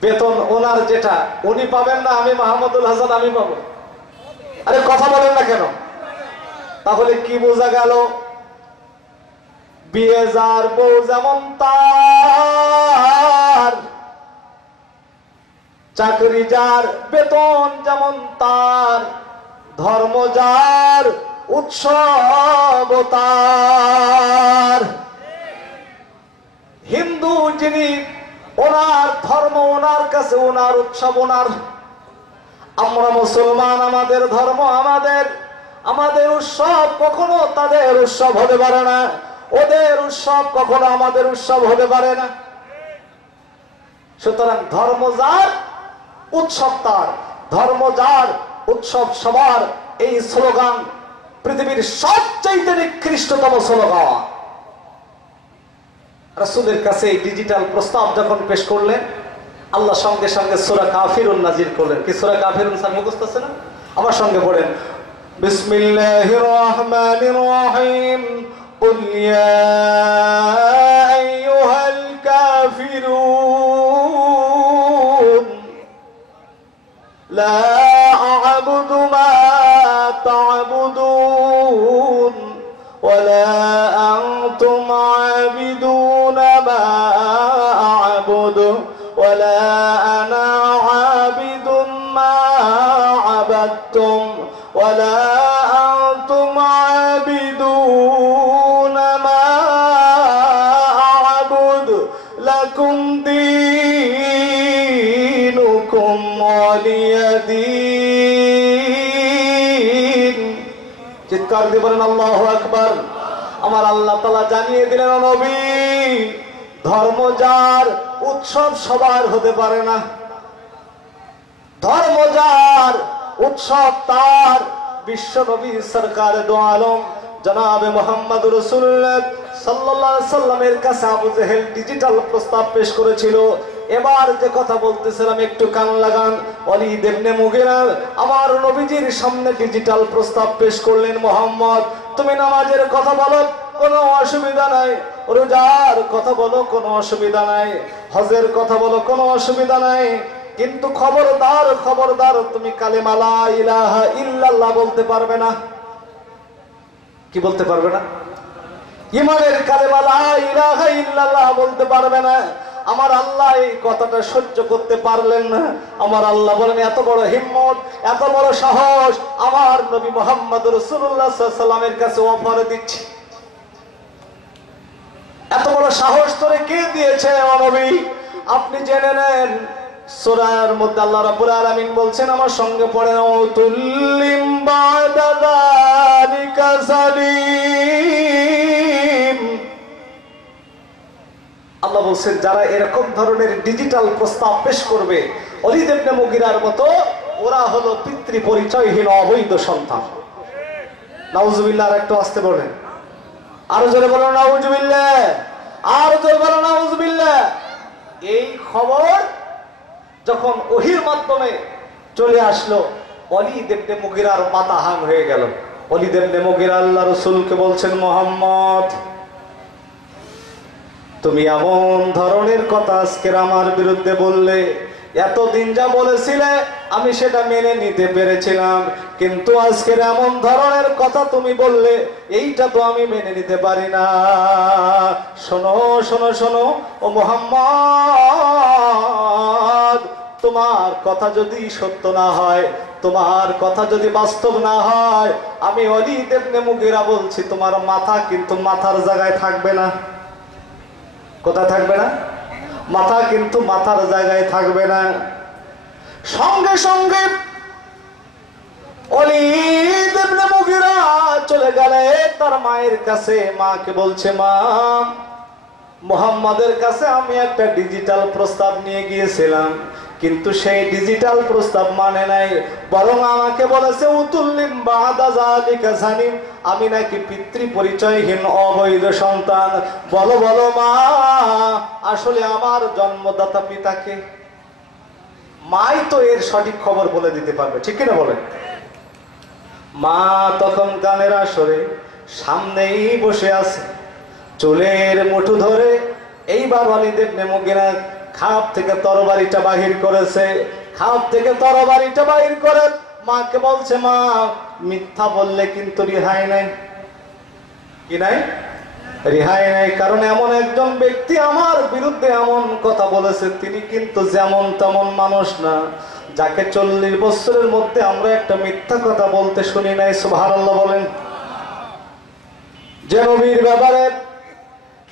বেতন ওনার যেটা উনি পাবেন না, আমি মাহমুদুল হাসান আমি পাবো। আরে কথা বলেন না কেন? তাহলে কি বোঝা গেল? বিয়ে যার, বউ যেমন তার, চাকরি যার, বেতন যেমন তার, ধর্ম যার, উৎসব তার। হিন্দু যিনি, ওনার ধর্ম ওনার কাছে, ওনার উৎসব ওনার। আমরা মুসলমান, আমাদের ধর্ম আমাদের, আমাদের উৎসব কখনো তাদের উৎসব হতে পারে না, ওদের উৎসব কখনো আমাদের উৎসব হতে পারে না। সুতরাং ধর্ম যার, উৎসব তার, ধর্ম যার, উৎসব সবার, এই স্লোগান পৃথিবীর সবচাইতে নিকৃষ্টতম স্লোগান। রাসূলের কাছে এই ডিজিটাল প্রস্তাব যখন পেশ করলেন, আল্লাহ সঙ্গে সঙ্গে সূরা কাফিরুন নাজিল করলেন। কি সূরা কাফিরুন স্যার মুখস্থ আছে না? আমার সঙ্গে পড়েন, বিসমিল্লাহির রহমানির রহিম, কুল ইয়া আইয়ুহাল কাফিরুন লা আ'বুদু মা তা'বুদুন ওয়ালা আনতুম আ'বিদুনা মা আ'বুদু ওয়ালা আনা আ'বিদুম মা আ'বাদতুম ওয়ালা আনতুম আ'বিদুনা মা আ'বুদু লাকুম দীনুকুম ওয়ালিয়া দীন। চিৎকার দিয়ে বলেন আল্লাহু আকবার। আমার আল্লাহ তাআলা জানিয়ে দিলেন, ও নবী, ধর্ম যার, উৎসব সবার হতে পারে না। ধর্ম যার, উৎসব তার। বিশ্ব নবী সরকার দো আলম জনাবে মুহাম্মদ রাসূলুল্লাহ সাল্লাল্লাহু আলাইহি সাল্লামের কাছে আবু জেহেল ডিজিটাল প্রস্তাব পেশ করেছিল। এবার যে কথা বলতেছিলাম একটু কান লাগান। ওয়ালিদ ইবনে মুগিরা আমার নবীজির সামনে ডিজিটাল প্রস্তাব পেশ করলেন, মুহাম্মদ, তুমি নামাজের কথা বলো, কোনো অসুবিধা নাই, রোজার কথা বলো, কোনো অসুবিধা নাই, হজের কথা বলো, কোনো অসুবিধা নাই, কিন্তু খবরদার খবরদার তুমি কালেমা লা ইলাহা ইল্লাল্লাহ বলতে পারবে না। কি বলতে পারবে না? ইমানের কালেমা লা ইলাহা ইল্লাল্লাহ বলতে পারবে না। আমার আল্লাহ এই কথাটা সহ্য করতে পারলেন না। আমার আল্লাহ বলেন, এত বড় হিম্মত, এত বড় সাহস আমার নবী মুহাম্মদ রাসূলুল্লাহ সাল্লাল্লাহু আলাইহি ওয়াসাল্লামের কাছে অফার দিচ্ছি। এত বড় সাহস তোরে কে দিয়েছে ও নবী? আপনি জেনে নেন, সূরার মধ্যে আল্লাহ রাব্বুল আলামিন বলছেন, আমার সঙ্গে পড়েন, তুল্লিম বাদা যালিকা সালিম। আল্লাহ বলছেন যারা এরকম ধরনের ডিজিটাল প্রস্তাব পেশ করবে ওলীদ ইবনে মুগীরার মতো, ওরা হলো পিতৃ পরিচয়হীন অবৈধ সন্তান। নাউজুবিল্লাহ। আর একটু আসতে বলেন, আরো জোরে বলো নাউজুবিল্লাহ, আরো জোরে বলো নাউজুবিল্লাহ। এই খবর যখন ওহীর মাধ্যমে চলে আসলো, ওলীদ ইবনে মুগীরার মাথা হাং হয়ে গেল। ওলীদ ইবনে মুগীরা আল্লাহ রাসূলকে বলছেন, মুহাম্মদ তুমি এমন ধরনের কথা আজকের আমার বিরুদ্ধে বললে, এতদিন যা বলেছিলে আমি সেটা মেনে নিতে পেরেছিলাম, কিন্তু আজকের এমন ধরনের কথা তুমি বললে এইটা তো আমি মেনে নিতে পারি না। শোনো শোনো শোনো ও মুহাম্মদ, তোমার কথা যদি সত্য না হয়, তোমার কথা যদি বাস্তব না হয়, আমি ওলীদ ইবনে মুগীরা বলছি তোমার মাথা কিন্তু মাথার জায়গায় থাকবে না। কোথায় থাকবে না? মাথা কিন্তু মাথার জায়গায় থাকবে না। সঙ্গে সঙ্গে ওলীদ ইবনে মুগীরা চলে গেলে তার মায়ের কাছে। মাকে বলছে, মা মুহাম্মাদের কাছে আমি একটা ডিজিটাল প্রস্তাব নিয়ে গিয়েছিলাম, কিন্তু সেই ডিজিটাল প্রস্তাব মানে নাই, বরং আমাকে বলেছে উতুল্লিম বাদা যালিকা জানিম, আমি নাকি পিতৃ পরিচয়হীন অবৈধ সন্তান। বলো বলো মা, আসলে আমার জন্মদাতা পিতাকে? মাই তো এর সঠিক খবর বলে দিতে পারবে, ঠিক কিনা বলেন? মা তখন গানের আসরে সামনেই বসে আছে, চুলের মুঠো ধরে এইবার ওলীদ ইবনে মুগীরা খাপ থেকে তরবারিটা বাহির করেছে। খাপ থেকে তরবারিটা বাহির করে মাকে বলছে, মা মিথ্যা বললে কিন্তু রেহাই নাই। কি নাই? রেহাই নাই। কারণ এমন একজন ব্যক্তি আমার বিরুদ্ধে এমন কথা বলেছে, তিনি কিন্তু যেমন তেমন মানুষ না, যাকে 40 বছরের মধ্যে আমরা একটা মিথ্যা কথা বলতে শুনি নাই। সুবহানাল্লাহ বলেন। যে নবীর ব্যাপারে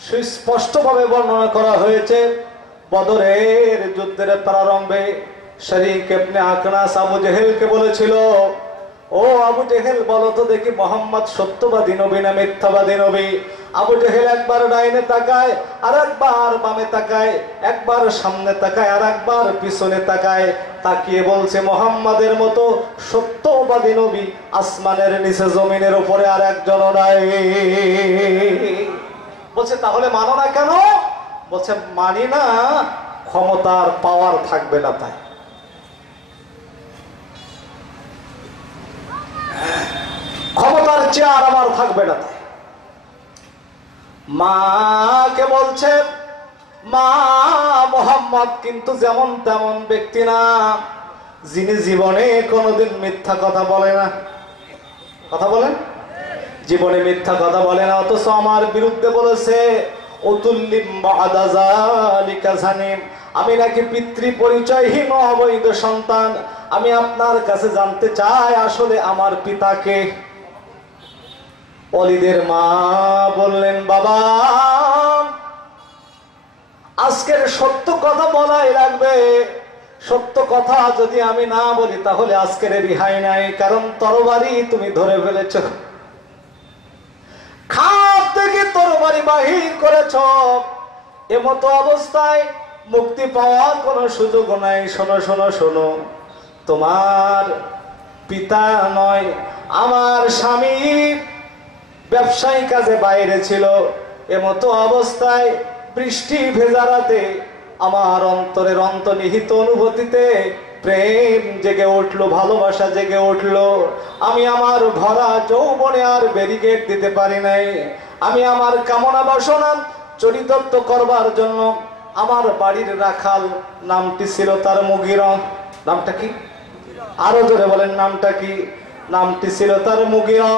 সুস্পষ্টভাবে বর্ণনা করা হয়েছে, বদরের যুদ্ধের প্রারম্ভে শরীক ইবনে আকনাস আবু জেহেলকে বলেছিল, ও আবু জেহেল বলো তো দেখি মুহাম্মদ সত্যবাদী নবী না মিথ্যাবাদী নবী? আবু জেহেল একবার ডাইনে তাকায়, আর একবার বামে তাকায়, একবার সামনে তাকায়, আর একবার পিছনে তাকায়, তাকিয়ে বলছে, মুহাম্মাদের মতো সত্যবাদী নবী আসমানের নিচে জমিনের উপরে আর একজনও নাই। বলছে তাহলে মানো না কেন? বলছে মানি না, ক্ষমতার পাওয়ার থাকবে না তাই। ক্ষমতার চেয়ার আমার থাকবে না তাই। মাকে বলছে, মা মুহাম্মদ কিন্তু যেমন তেমন ব্যক্তি না, যিনি জীবনে কোনোদিন মিথ্যা কথা বলে না। কথা বলেন? জীবনে মিথ্যা কথা বলে না, অথচ আমার বিরুদ্ধে বলেছে উতুল্লিম বাদা যালিকা জানিম, আমি নাকি পিতৃ পরিচয়হীন অবৈধ সন্তান। আমি আপনার কাছে জানতে চাই আসলে আমার পিতাকে? ওলীদের মা বললেন, বাবা আজকের সত্য কথা বলাই লাগবে। সত্য কথা যদি আমি না বলি তাহলে আজকের রেহাই নাই, কারণ তরবারি তুমি ধরে ফেলেছ, খাপ থেকে তরবারি বাহির করেছ, এমতো অবস্থায় মুক্তি পাওয়ার কোনো সুযোগ নাই। শোনো শোনো শোনো, তোমার পিতা নয়, আমার স্বামী ব্যবসায়ী কাজে বাইরে ছিল, এমতো অবস্থায় বৃষ্টি ভেজা রাতে আমার অন্তরের অন্তর্নিহিত অনুভূতিতে প্রেম জেগে উঠলো, ভালোবাসা জেগে উঠলো। আমি আমার ভরা যৌবনে আর ব্যারিকেড দিতে পারি নাই। আমি আমার কামনা বাসনা চরিতার্থ করবার জন্য আমার বাড়ির রাখাল, নামটি ছিল তার মুগীরা। নামটা কি? আরো জোরে বলেন, নামটা কি? নামটি ছিল তার মুগীরা।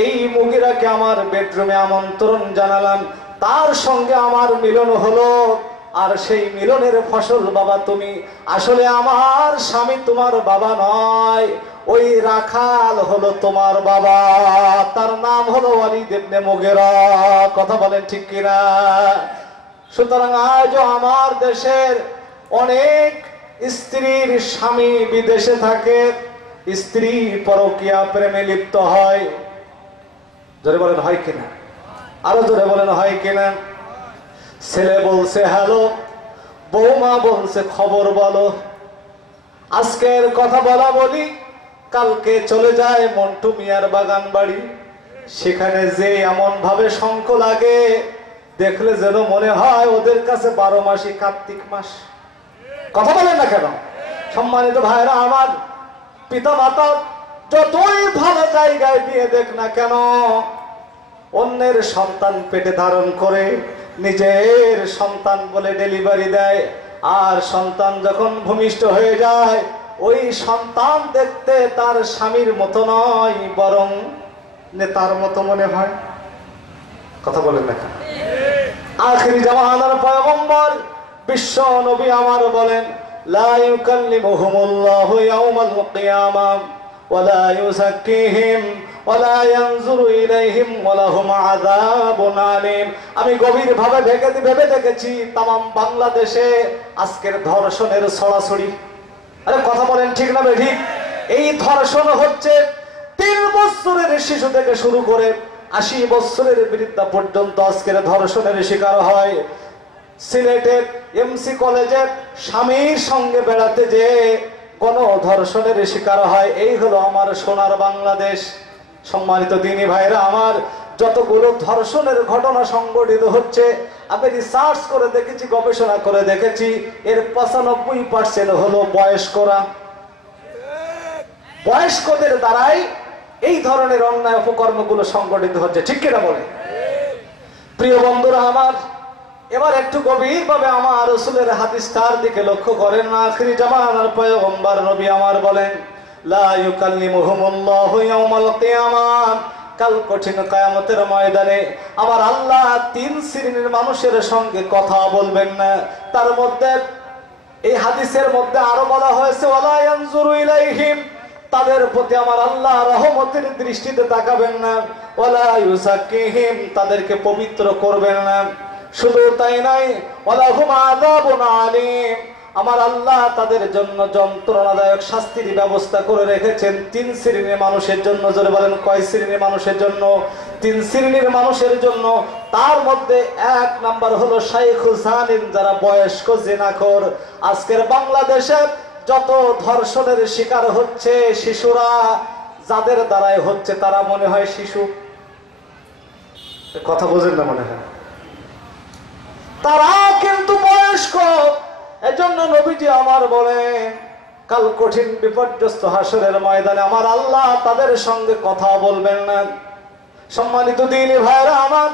এই মুগীরাকে আমার বেডরুমে আমন্ত্রণ জানালাম, তার সঙ্গে আমার মিলন হলো। আর সেই মিলনের ফসল বাবা তুমি। আসলে আমার স্বামী তোমার বাবা নয়, ওই রাখাল হলো তোমার বাবা, তার নাম হলো ওলীদ ইবনে মুগীরা। কথা বলেন ঠিক কিনা? সুতরাং আজও আমার দেশের অনেক স্ত্রীর স্বামী বিদেশে থাকে, স্ত্রী পরকীয়া প্রেমে লিপ্ত হয়। জোরে বলেন হয় কিনা? আরো জোরে বলেন হয় কিনা? ছেলে বলছে হ্যালো, বৌমা বলছে খবর বলো। আজকের কথা বলা বলি, কালকে চলে যায় মন্টু মিয়ার বাগান বাড়ি। সেখানে যে এমন ভাবে শঙ্খ লাগে, দেখলে যেন মনে হয় ওদের কাছে 12 মাসই কার্তিক মাস। কথা বলেন না কেন? সম্মানিত ভাইরা আমার, পিতা মাতা যতই ভালো জায়গায় বিয়ে দেখ না কেন, অন্যের সন্তান পেটে ধারণ করে নিজের সন্তান বলে ডেলিভারি দেয়। আর সন্তান যখন ভূমিষ্ঠ হয়ে যায়, ওই সন্তান দেখতে তার স্বামীর মতো নয়, বরং নেতার মতো মনে হয়। কথা বলেন না কেন? আখিরি জামানার পয়গম্বর বিশ্ব নবী আমার বলেন, লা ইউকাল্লিমুহুমুল্লাহু ইয়াউমাল কিয়ামাহ ওয়া লা ইউযাক্কিহিম ওয়া লা ইয়ানজুরু ইলাইহিম ওয়া লাহুম আযাবুন আলীম। আমি গভীর ভাবে ভেবে দেখেছি, তামাম বাংলাদেশে আজকের ধর্ষণের ছড়াছড়ি। আরে কথা বলেন ঠিক না ঠিক? এই ধর্ষণ হচ্ছে 3 বছরের শিশু থেকে শুরু করে 80 বছরের বৃদ্ধা পর্যন্ত আজকের ধর্ষণের শিকার হয়। সিলেটের এমসি কলেজে স্বামীর সঙ্গে বেড়াতে যে গণধর্ষণের শিকার হয়। এই হলো আমার সোনার বাংলাদেশ। সম্মানিত দিনী ভাইরা আমার, যতগুলো ধর্ষণের ঘটনা সংঘটিত হচ্ছে, আমি রিসার্চ করে দেখেছি, গবেষণা করে দেখেছি, এর 95% হলো বয়স্করা। বয়স্কদের দ্বারাই এই ধরনের অন্যায় অপকর্মগুলো সংঘটিত হচ্ছে। ঠিক কিনা বলে? প্রিয় বন্ধুরা আমার, এবার একটু গভীরভাবে আমার রাসূলের হাদিসটার দিকে লক্ষ্য করেন। আখিরি জামানার পয়গম্বর নবী আমার বলেন, লা ইউকাল্লিমুহুমুল্লাহু ইয়াউমাল কিয়ামাহ, কাল কঠিন কিয়ামতের ময়দানে আমার আল্লাহ 3 শ্রেণীর মানুষের সঙ্গে কথা বলবেন না। তার মধ্যে এই হাদিসের মধ্যে আরো বলা হয়েছে, ওয়ালা ইয়ানজুরু ইলাইহিম, তাদের প্রতি আমার আল্লাহ রহমতের দৃষ্টিতে তাকাবেন না। ওয়ালা ইউযাক্কিহিম, তাদেরকে পবিত্র করবেন না। শুধু তাই নয়, ওয়ালাহুম আযাবুন আলীম, আমার আল্লাহ তাদের জন্য যন্ত্রণাদায়ক শাস্তির ব্যবস্থা করে রেখেছেন 3 শ্রেণীর মানুষের জন্য। জোরে বলেন, কয় শ্রেণীর মানুষের জন্য? 3 শ্রেণীর মানুষের জন্য। তার মধ্যে 1 নাম্বার হলো শাইখু জানিন, যারা বয়স্ক জিনাখোর। আজকের বাংলাদেশে যত ধর্ষণের শিকার হচ্ছে শিশুরা, যাদের দ্বারাই হচ্ছে তারা মনে হয় শিশু। কথা বোঝেন না মনে হয়? তারা কিন্তু বয়স্ক। এজন্য নবীজি আমার বলেন, কাল কঠিন বিপর্যস্ত হাসরের ময়দানে আমার আল্লাহ তাদের সঙ্গে কথা বলবেন না। সম্মানিত দিনী ভাইরা আমার,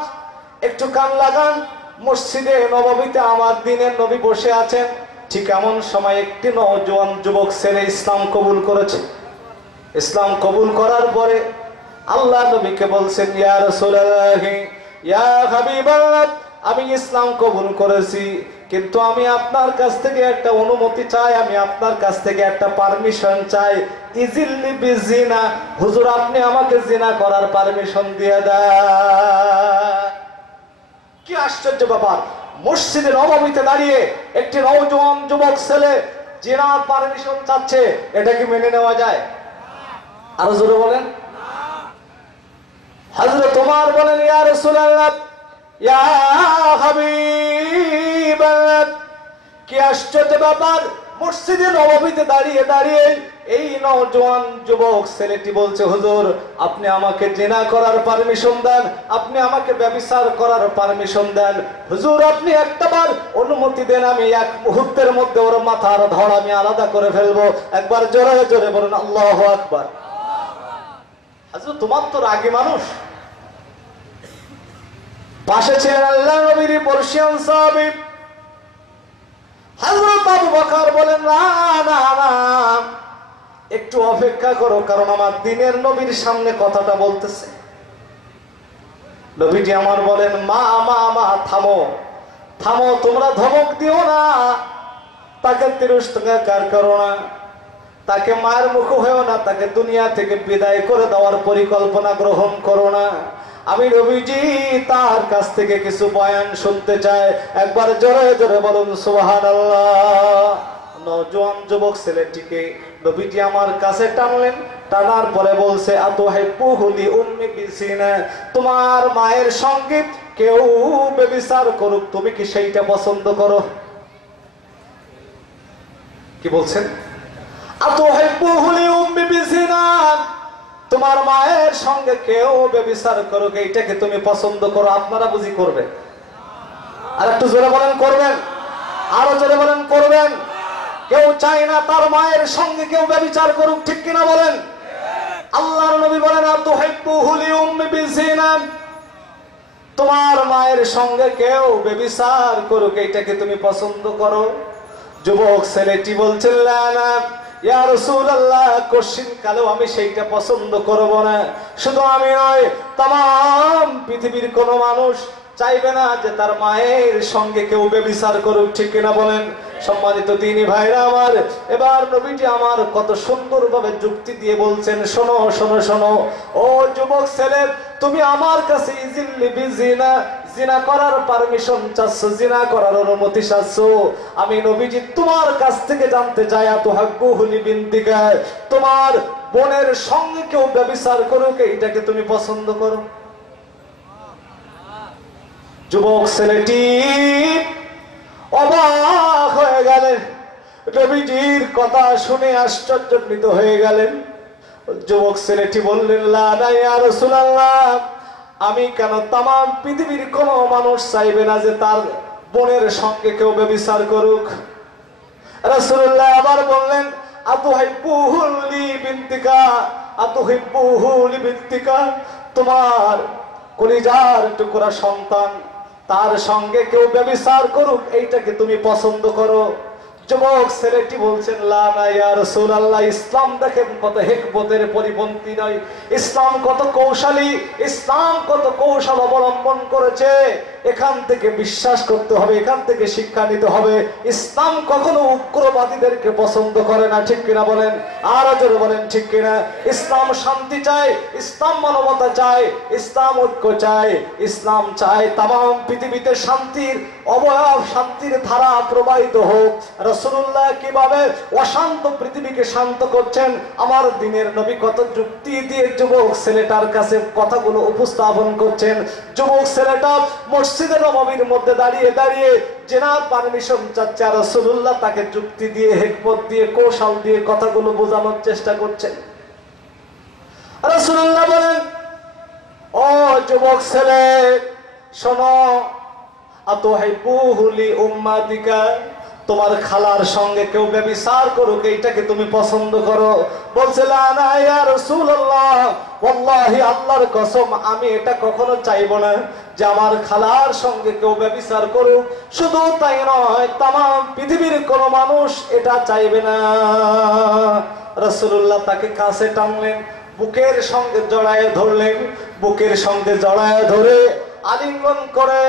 একটু কান লাগান। মসজিদে নববীতে আমার দিনের নবী বসে আছেন। ঠিক এমন সময় একটি নওজোয়ান যুবক ছেলে ইসলাম কবুল করেছে। ইসলাম কবুল করার পরে আল্লাহ নবীকে বলছেন, ইয়া রাসূলুল্লাহ, ইয়া হাবিবাল্লাহ, আমি ইসলাম কবুল করেছি, কিন্তু আমি আপনার কাছ থেকে একটা অনুমতি চাই, আমি আপনার কাছ থেকে একটা পারমিশন চাই। ইজিল্লি বিজিনা, হুজুর আপনি আমাকে জিনা করার পারমিশন দিয়ে দেন। কি আশ্চর্য ব্যাপার! মসজিদে নববীতে দাঁড়িয়ে একটি নওজোয়ান যুবক ছেলে জিনার পারমিশন চাচ্ছে, এটা কি মেনে নেওয়া যায়? আরো জোরে বলেন। হযরত ওমর বলেন, ইয়া রাসূলুল্লাহ, ইয়া হাবিবাল্লাহ, কি আশ্চর্য ব্যাপার! মসজিদে নববীতে দাঁড়িয়ে দাঁড়িয়ে এই নওজোয়ান যুবক ছেলেটি বলছে, হুজুর আপনি আমাকে জিনা করার পারমিশন দেন, আপনি আমাকে ব্যভিচার করার পারমিশন দেন। হুজুর আপনি একটাবার অনুমতি দেন, আমি 1 মুহূর্তের মধ্যে ওর মাথার ধড় আমি আলাদা করে ফেলবো। একবার জোরে জোরে বলুন আল্লাহু আকবার। হুজুর তোমার তো রাগী মানুষ। পাশে ছিলেন আল্লাহর নবীর পার্সিয়ান সাহাবী হযরত আবু বকর বলেন, না না না, একটু অপেক্ষা করো, কারণ আমার দিনের নবীর সামনে কথাটা বলতেছে। নবীজি আমার বলেন, মা মা মা, থামো থামো, তোমরা ধমক দিও না, তাকে তিরস্কার করো না, তাকে মায়ের মুখ হয়েও না, তাকে দুনিয়া থেকে বিদায় করে দেওয়ার পরিকল্পনা গ্রহণ করো না। আমি নবীজি তার কাছ থেকে কিছু বয়ান শুনতে চাই। একবার জোরে জোরে বলুন সুবহানাল্লাহ। নওজোয়ান যুবক ছেলেটিকে নবীজি আমার কাছে টানলেন, টানার পরে বলছে, আতুহিব্বুহু লি উম্মি বিসিনা, তোমার মায়ের সঙ্গে কেউ ব্যভিচার করুক, তুমি কি সেইটা পছন্দ করো? কি বলছেন? তোমার মায়ের সঙ্গে কেউ ব্যভিচার করুক, এইটাকে তুমি পছন্দ করো? আপনারা বুঝি করবে? আর একটু জোরে বলেন করবেন? আরো জোরে বলেন করবেন? কেউ চায় না তার মায়ের সঙ্গে কেউ ব্যভিচার করুক, ঠিক কিনা বলেন? আল্লাহর নবী বলেন তোমার মায়ের সঙ্গে কেউ ব্যভিচার করুক, এইটাকে তুমি পছন্দ করো? যুবক ছেলেটি বলছেন না ইয়া রাসূলুল্লাহ, কোশ্চিন কালেও আমি সেইটা পছন্দ করব না। শুধু আমি নয়, তাম পৃথিবীর কোন মানুষ চাইবে না যে তার মায়ের সঙ্গে কেউ ব্যভিচার করুক, ঠিক কিনা বলেন? সম্মানিত দিনী ভাইরা আমার, এবার নবীজি আমার কত সুন্দরভাবে যুক্তি দিয়ে বলছেন, শোনো শোনো শোনো ও যুবক ছেলে, তুমি আমার কাছে ইজিলি বিজিনা জিনা করার পারমিশন চাচ্ছ, জিনা করার অনুমতি চাচ্ছ। আমি নবীজি তোমার কাছ থেকে জানতে চাই, আতুহাব্বুহুলি বিনতিকা, তোমার বোনের সঙ্গে কেউ ব্যভিচার করুক, এইটাকে তুমি পছন্দ করো? যুবক ছেলেটি অবাক হয়ে গেলেন, নবীজির কথা শুনে আশ্চর্যান্বিত হয়ে গেলেন। যুবক ছেলেটি বললেন, লা ইয়া রাসূলুল্লাহ, আমি কেন, তাম পৃথিবীর কোন মানুষ চাইবে না যে তার বোনের সঙ্গে কেউ ব্যভিচার করুক। রাসূলুল্লাহ আবার বললেন, আতুহিব্বুহুলি বিনতিকা, আতুহিব্বুহুলি বিনতিকা, তোমার কলিজার টুকরা সন্তান তার সঙ্গে কেউ ব্যভিচার করুক, এইটাকে তুমি পছন্দ করো? যুবক ছেলেটি বলছেন, লা ইয়া রাসূলুল্লাহ, ইসলাম দেখেন কত হিকমতের পরিপন্থী নয়, ইসলাম কত কৌশলী, ইসলাম কত কৌশল অবলম্বন করেছে। এখান থেকে বিশ্বাস করতে হবে, এখান থেকে শিক্ষা নিতে হবে। ইসলাম কখনো উগ্রবাদীদেরকে পছন্দ করে না, ঠিক কিনা বলেন? আর জোরে বলেন ঠিক কিনা? ইসলাম শান্তি চায়, ইসলাম মানবতা চায়, ইসলাম ঐক্য চায়, ইসলাম চায় তাম পৃথিবীতে শান্তির অবয়ব, শান্তির ধারা প্রবাহিত হোক। রাসূলুল্লাহ কিভাবে অশান্ত পৃথিবীকে শান্ত করছেন, আমার দিনের নবী কত যুক্তি দিয়ে যুবক ছেলেটার কাছে কথাগুলো উপস্থাপন করছেন। যুবক ছেলেটা মসজিদে নববীর মধ্যে দাঁড়িয়ে দাঁড়িয়ে জেনার পারমিশন চাচ্ছে, আর রাসূলুল্লাহ তাকে যুক্তি দিয়ে, হিকমত দিয়ে, কৌশল দিয়ে কথাগুলো বোঝানোর চেষ্টা করছেন। রাসূলুল্লাহ বলেন, ও যুবক ছেলে শোনো, আতুহিব্বুহুলি উম্মাতিকা, তোমার খালার সঙ্গে কেউ ব্যভিচার করুক, এইটাকে তুমি পছন্দ করো? বলছে, লা ইয়া রাসূলুল্লাহ, ওয়াল্লাহি আল্লাহর কসম, আমি এটা কখনো চাইবো না যে আমার খালার সঙ্গে কেউ ব্যভিচার করুক। শুধু তাই নয়, তাম পৃথিবীর কোন মানুষ এটা চাইবে না। রাসূলুল্লাহ তাকে কাছে টানলেন, বুকের সঙ্গে জড়ায় ধরলেন, বুকের সঙ্গে জড়ায় ধরে আলিঙ্গন করে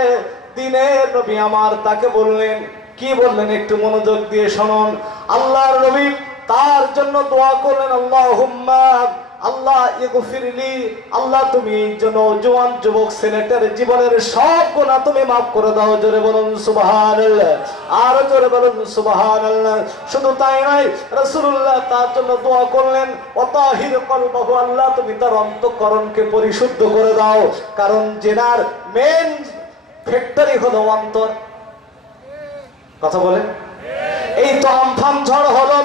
দিনের নবী আমার তাকে বললেন, কি বললেন একটু মনোযোগ দিয়ে শুনুন। আল্লাহর নবী তার জন্য দোয়া করলেন, আল্লাহুম্মা, আল্লাহ ইগফিরলি, আল্লাহ তুমি জওয়ান যুবক ছেলেটার জীবনের সব গুনাহ তুমি মাফ করে দাও। জোরে বলুন সুবহানাল্লাহ, আর জোরে বলুন সুবহানাল্লাহ। শুধু তাই নয়, রাসূলুল্লাহ তার জন্য দোয়া করলেন, ওয়াতাহির কলবাহু, আল্লাহ তুমি তার অন্তঃকরণকে পরিশুদ্ধ করে দাও। কারণ জেনার মেন ফ্যাক্টরি হলো অন্তর। কথা বলেন? এই তো আমফান ঝড় হলো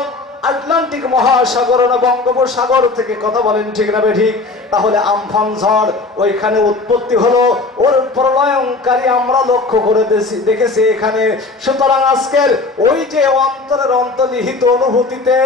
আটলান্টিক মহাসাগর না বঙ্গোপসাগর থেকে, কথা বলেন ঠিক না ঠিক? তাহলে আমফান ঝড় ওইখানে উৎপত্তি হলো, ওর প্রলয়ঙ্কারী আমরা লক্ষ্য করে দেখেছি এখানে। সুতরাং আজকের ওই যে অন্তরের অন্তর্নিহিত অনুভূতিতে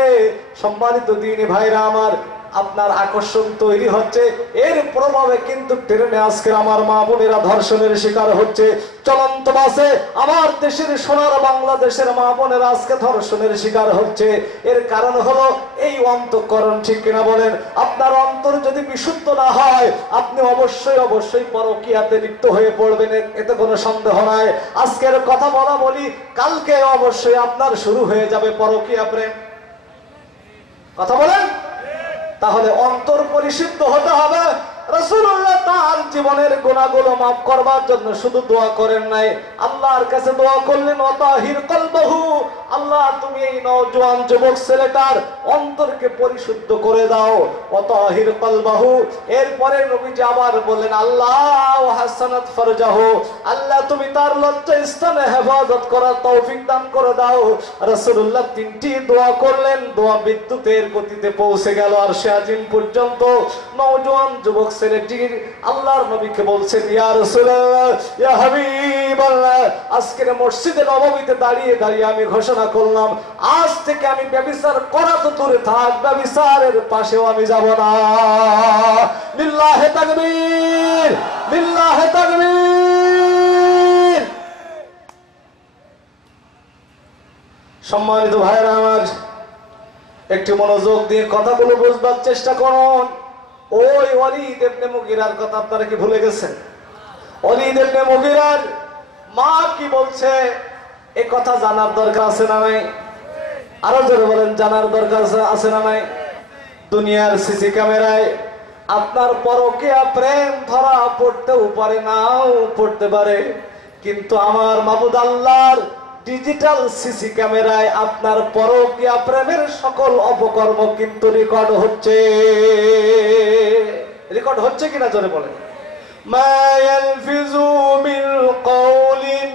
সম্মানিত দিনী ভাইরা আমার, আপনার আকর্ষণ তৈরি হচ্ছে, এর প্রভাবে কিন্তু ট্রেনে আজকের আমার মা বোনেরা ধর্ষণের শিকার হচ্ছে। চলন্ত বাসে আমার দেশের সোনার বাংলাদেশের মা বোনেরা আজকে ধর্ষণের শিকার হচ্ছে। এর কারণ হলো এই অন্তঃকরণ, ঠিক কিনা বলেন? আপনার অন্তর যদি বিশুদ্ধ না হয়, আপনি অবশ্যই অবশ্যই পরকীয়াতে লিপ্ত হয়ে পড়বেন, এতে কোনো সন্দেহ নাই। আজকের কথা বলা বলি, কালকে অবশ্যই আপনার শুরু হয়ে যাবে পরকীয়া প্রেম। কথা বলেন? তাহলে অন্তর পরিশুদ্ধ হতে হবে। রাসূলুল্লাহ তার জীবনের গুনাহগুলো মাফ করবার জন্য শুধু দোয়া করেন নাই, আল্লাহর কাছে দোয়া করলেন ওয়াতাহির কলবহু, আল্লাহ তুমি এই নওজোয়ান যুবক ছেলেটার অন্তরকে পরিশুদ্ধ করে দাও, ওয়াতাহির কলবহু। এরপরে নবীজি আবার বলেন আল্লাহ হাসানাত ফারজাহু, আল্লাহ তুমি তার লজ্জা স্থানে হেফাজত করার তৌফিক দান করে দাও। রাসূলুল্লাহ তিনটি দোয়া করলেন, দোয়া বিদ্যুতের গতিতে পৌঁছে গেল আরশে আজিম পর্যন্ত। নওজোয়ান যুবক ছেলেটির আল্লাহর নবীকে বলছেন ইয়া রাসূলুল্লাহ ইয়া হাবিবাল্লাহ, আজকের মসজিদে নববীতে দাঁড়িয়ে দাঁড়িয়ে আমি ঘোষণা করলাম আজ থেকে আমি ব্যভিচার করা তো দূরে থাক, ব্যভিচারের পাশেও আমি যাব না। লিল্লাহি তাকবীর, লিল্লাহি তাকবীর। সম্মানিত ভাইরা আমার, একটু মনোযোগ দিয়ে কথাগুলো বুঝবার চেষ্টা করুন। ওই ওয়ালিদ ইবনে মুগীরার কথা আপনারা কি ভুলে গেছেন? ওয়ালিদ ইবনে মুগীরার মা কি বলছে এই কথা জানার দরকার আছে না নাই? আরো জোরে বলেন, জানার দরকার আছে না নাই? দুনিয়ার সিসি ক্যামেরায় আপনার পরকীয়া প্রেম ধরা পড়তেও পারে, নাও পড়তে পারে, কিন্তু আমার মাবুদ আল্লাহর ডিজিটাল সিসি ক্যামেরায় আপনার পরকীয়া প্রেমের সকল অপকর্ম কিন্তু রেকর্ড হচ্ছে। রেকর্ড হচ্ছে কিনা জোরে বলেন। মা ইয়ালফিজু মিল কওলিন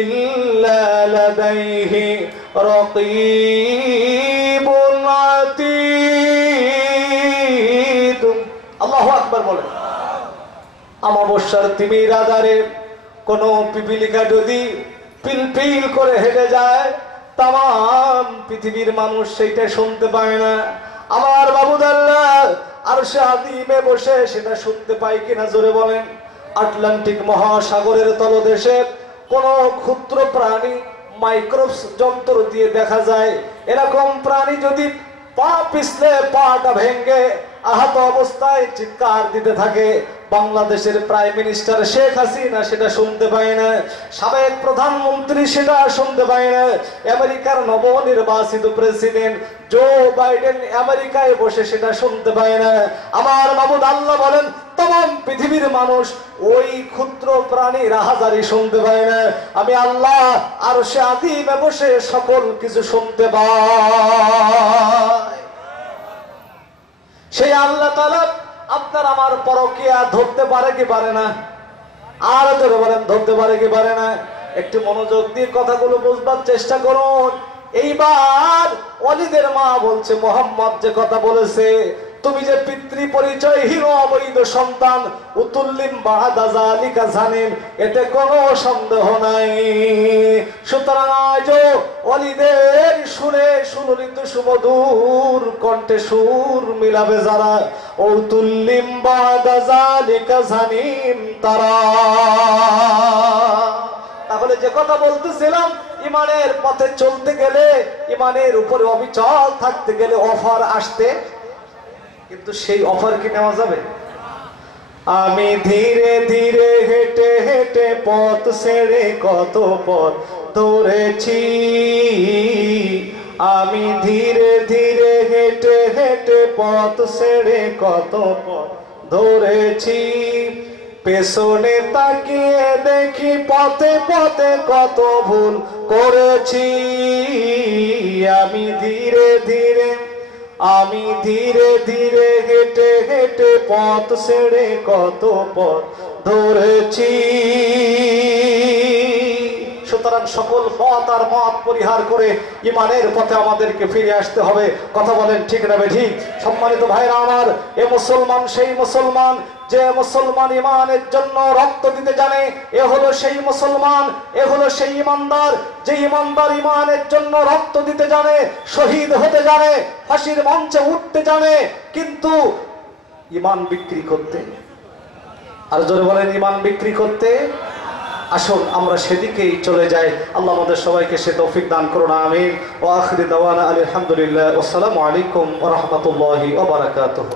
ইল্লা লাদাইহি রাকীবুন আতীদ। আল্লাহু আকবার বলেন। অমাবস্যার তিমির আধারে কোন পিপিলিকা যদি পিলপিল করে হেঁটে যায়, তাম পৃথিবীর মানুষ সেইটা শুনতে পায় না। আমার মাবুদ আল্লাহ আরশে আযীমে বসে সেটা শুনতে পায় কিনা জোরে বলেন। আটলান্টিক মহাসাগরের তলদেশে কোন ক্ষুদ্র প্রাণী মাইক্রোস্কোপ যন্ত্র দিয়ে দেখা যায়, এরকম প্রাণী যদি পা পিছলে পাটা ভেঙে আহত অবস্থায় চিৎকার দিতে থাকে, বাংলাদেশের প্রাইম মিনিস্টার শেখ হাসিনা সেটা শুনতে পায় না, সাবেক প্রধানমন্ত্রী সেটা শুনতে পায় না, আমেরিকার নবনির্বাচিত প্রেসিডেন্ট জো বাইডেন আমেরিকায় বসে সেটা শুনতে পায় না। আমার মাবুদ আল্লাহ বলেন তমাম পৃথিবীর মানুষ ওই ক্ষুদ্র প্রাণীর আহাজারি শুনতে পায় না, আমি আল্লাহ আরশে আযীমে বসে সকল কিছু শুনতে পাই। সেই আল্লাহ তাআলা আপনার আমার পরকীয়া ধরতে পারে কি পারে না? আর জোরে বলেন, ধরতে পারে কি পারে না? একটু মনোযোগ দিয়ে কথাগুলো বুঝবার চেষ্টা করুন। এইবার ওয়ালিদের মা বলছে মোহাম্মদ যে কথা বলেছে, তুমি যে পিতৃ পরিচয়হীন অবৈধ সন্তান, উতুল্লিম বাদা যালিকা জানিম, এতে কোনো সন্দেহ নাই। সুতরাং আজও ওয়ালিদের সুরে সুললিত সুমধুর কণ্ঠে সুর মিলাবে যারা, উতুল্লিম বাদা যালিকা জানিম তারা। তাহলে যে কথা বলতেছিলাম, ইমানের পথে চলতে গেলে, ইমানের উপরে অবিচল থাকতে গেলে অফার আসতে, কিন্তু সেই অফার কি নেওয়া যাবে? আমি ধীরে ধীরে হেঁটে হেঁটে পথ ছেড়ে কত পথ ধরেছি, আমি ধীরে ধীরে হেঁটে হেঁটে পথ ছেড়ে কত পথ ধরেছি, পেছনে তাকিয়ে দেখি পথে পথে কত ভুল করেছি, আমি ধীরে ধীরে হেঁটে হেঁটে পথ ছেড়ে কত পথ ধরেছি। সুতরাং সকল পথ আর মত পরিহার করে ইমানের পথে আমাদেরকে ফিরে আসতে হবে। কথা বলেন ঠিক না ঠিক? সম্মানিত ভাইরা আমার, এ মুসলমান সেই মুসলমান যে মুসলমান ইমানের জন্য রক্ত দিতে জানে, এ হলো সেই মুসলমান, এ হলো সেই ইমানদার যে ইমানদার ইমানের জন্য রক্ত দিতে জানে, শহীদ হতে জানে, ফাঁসির মঞ্চে উঠতে জানে, কিন্তু ইমান বিক্রি করতে, আর জোরে বলেন ইমান বিক্রি করতে। আসুন আমরা সেদিকেই চলে যাই। আল্লাহ আমাদের সবাইকে সে তৌফিক দান করুন, আমিন। ওয়া আখিরু দাওয়ানা আলহামদুলিল্লাহ। আসসালামু আলাইকুম ওয়া রাহমাতুল্লাহি ওয়া বারাকাতুহু।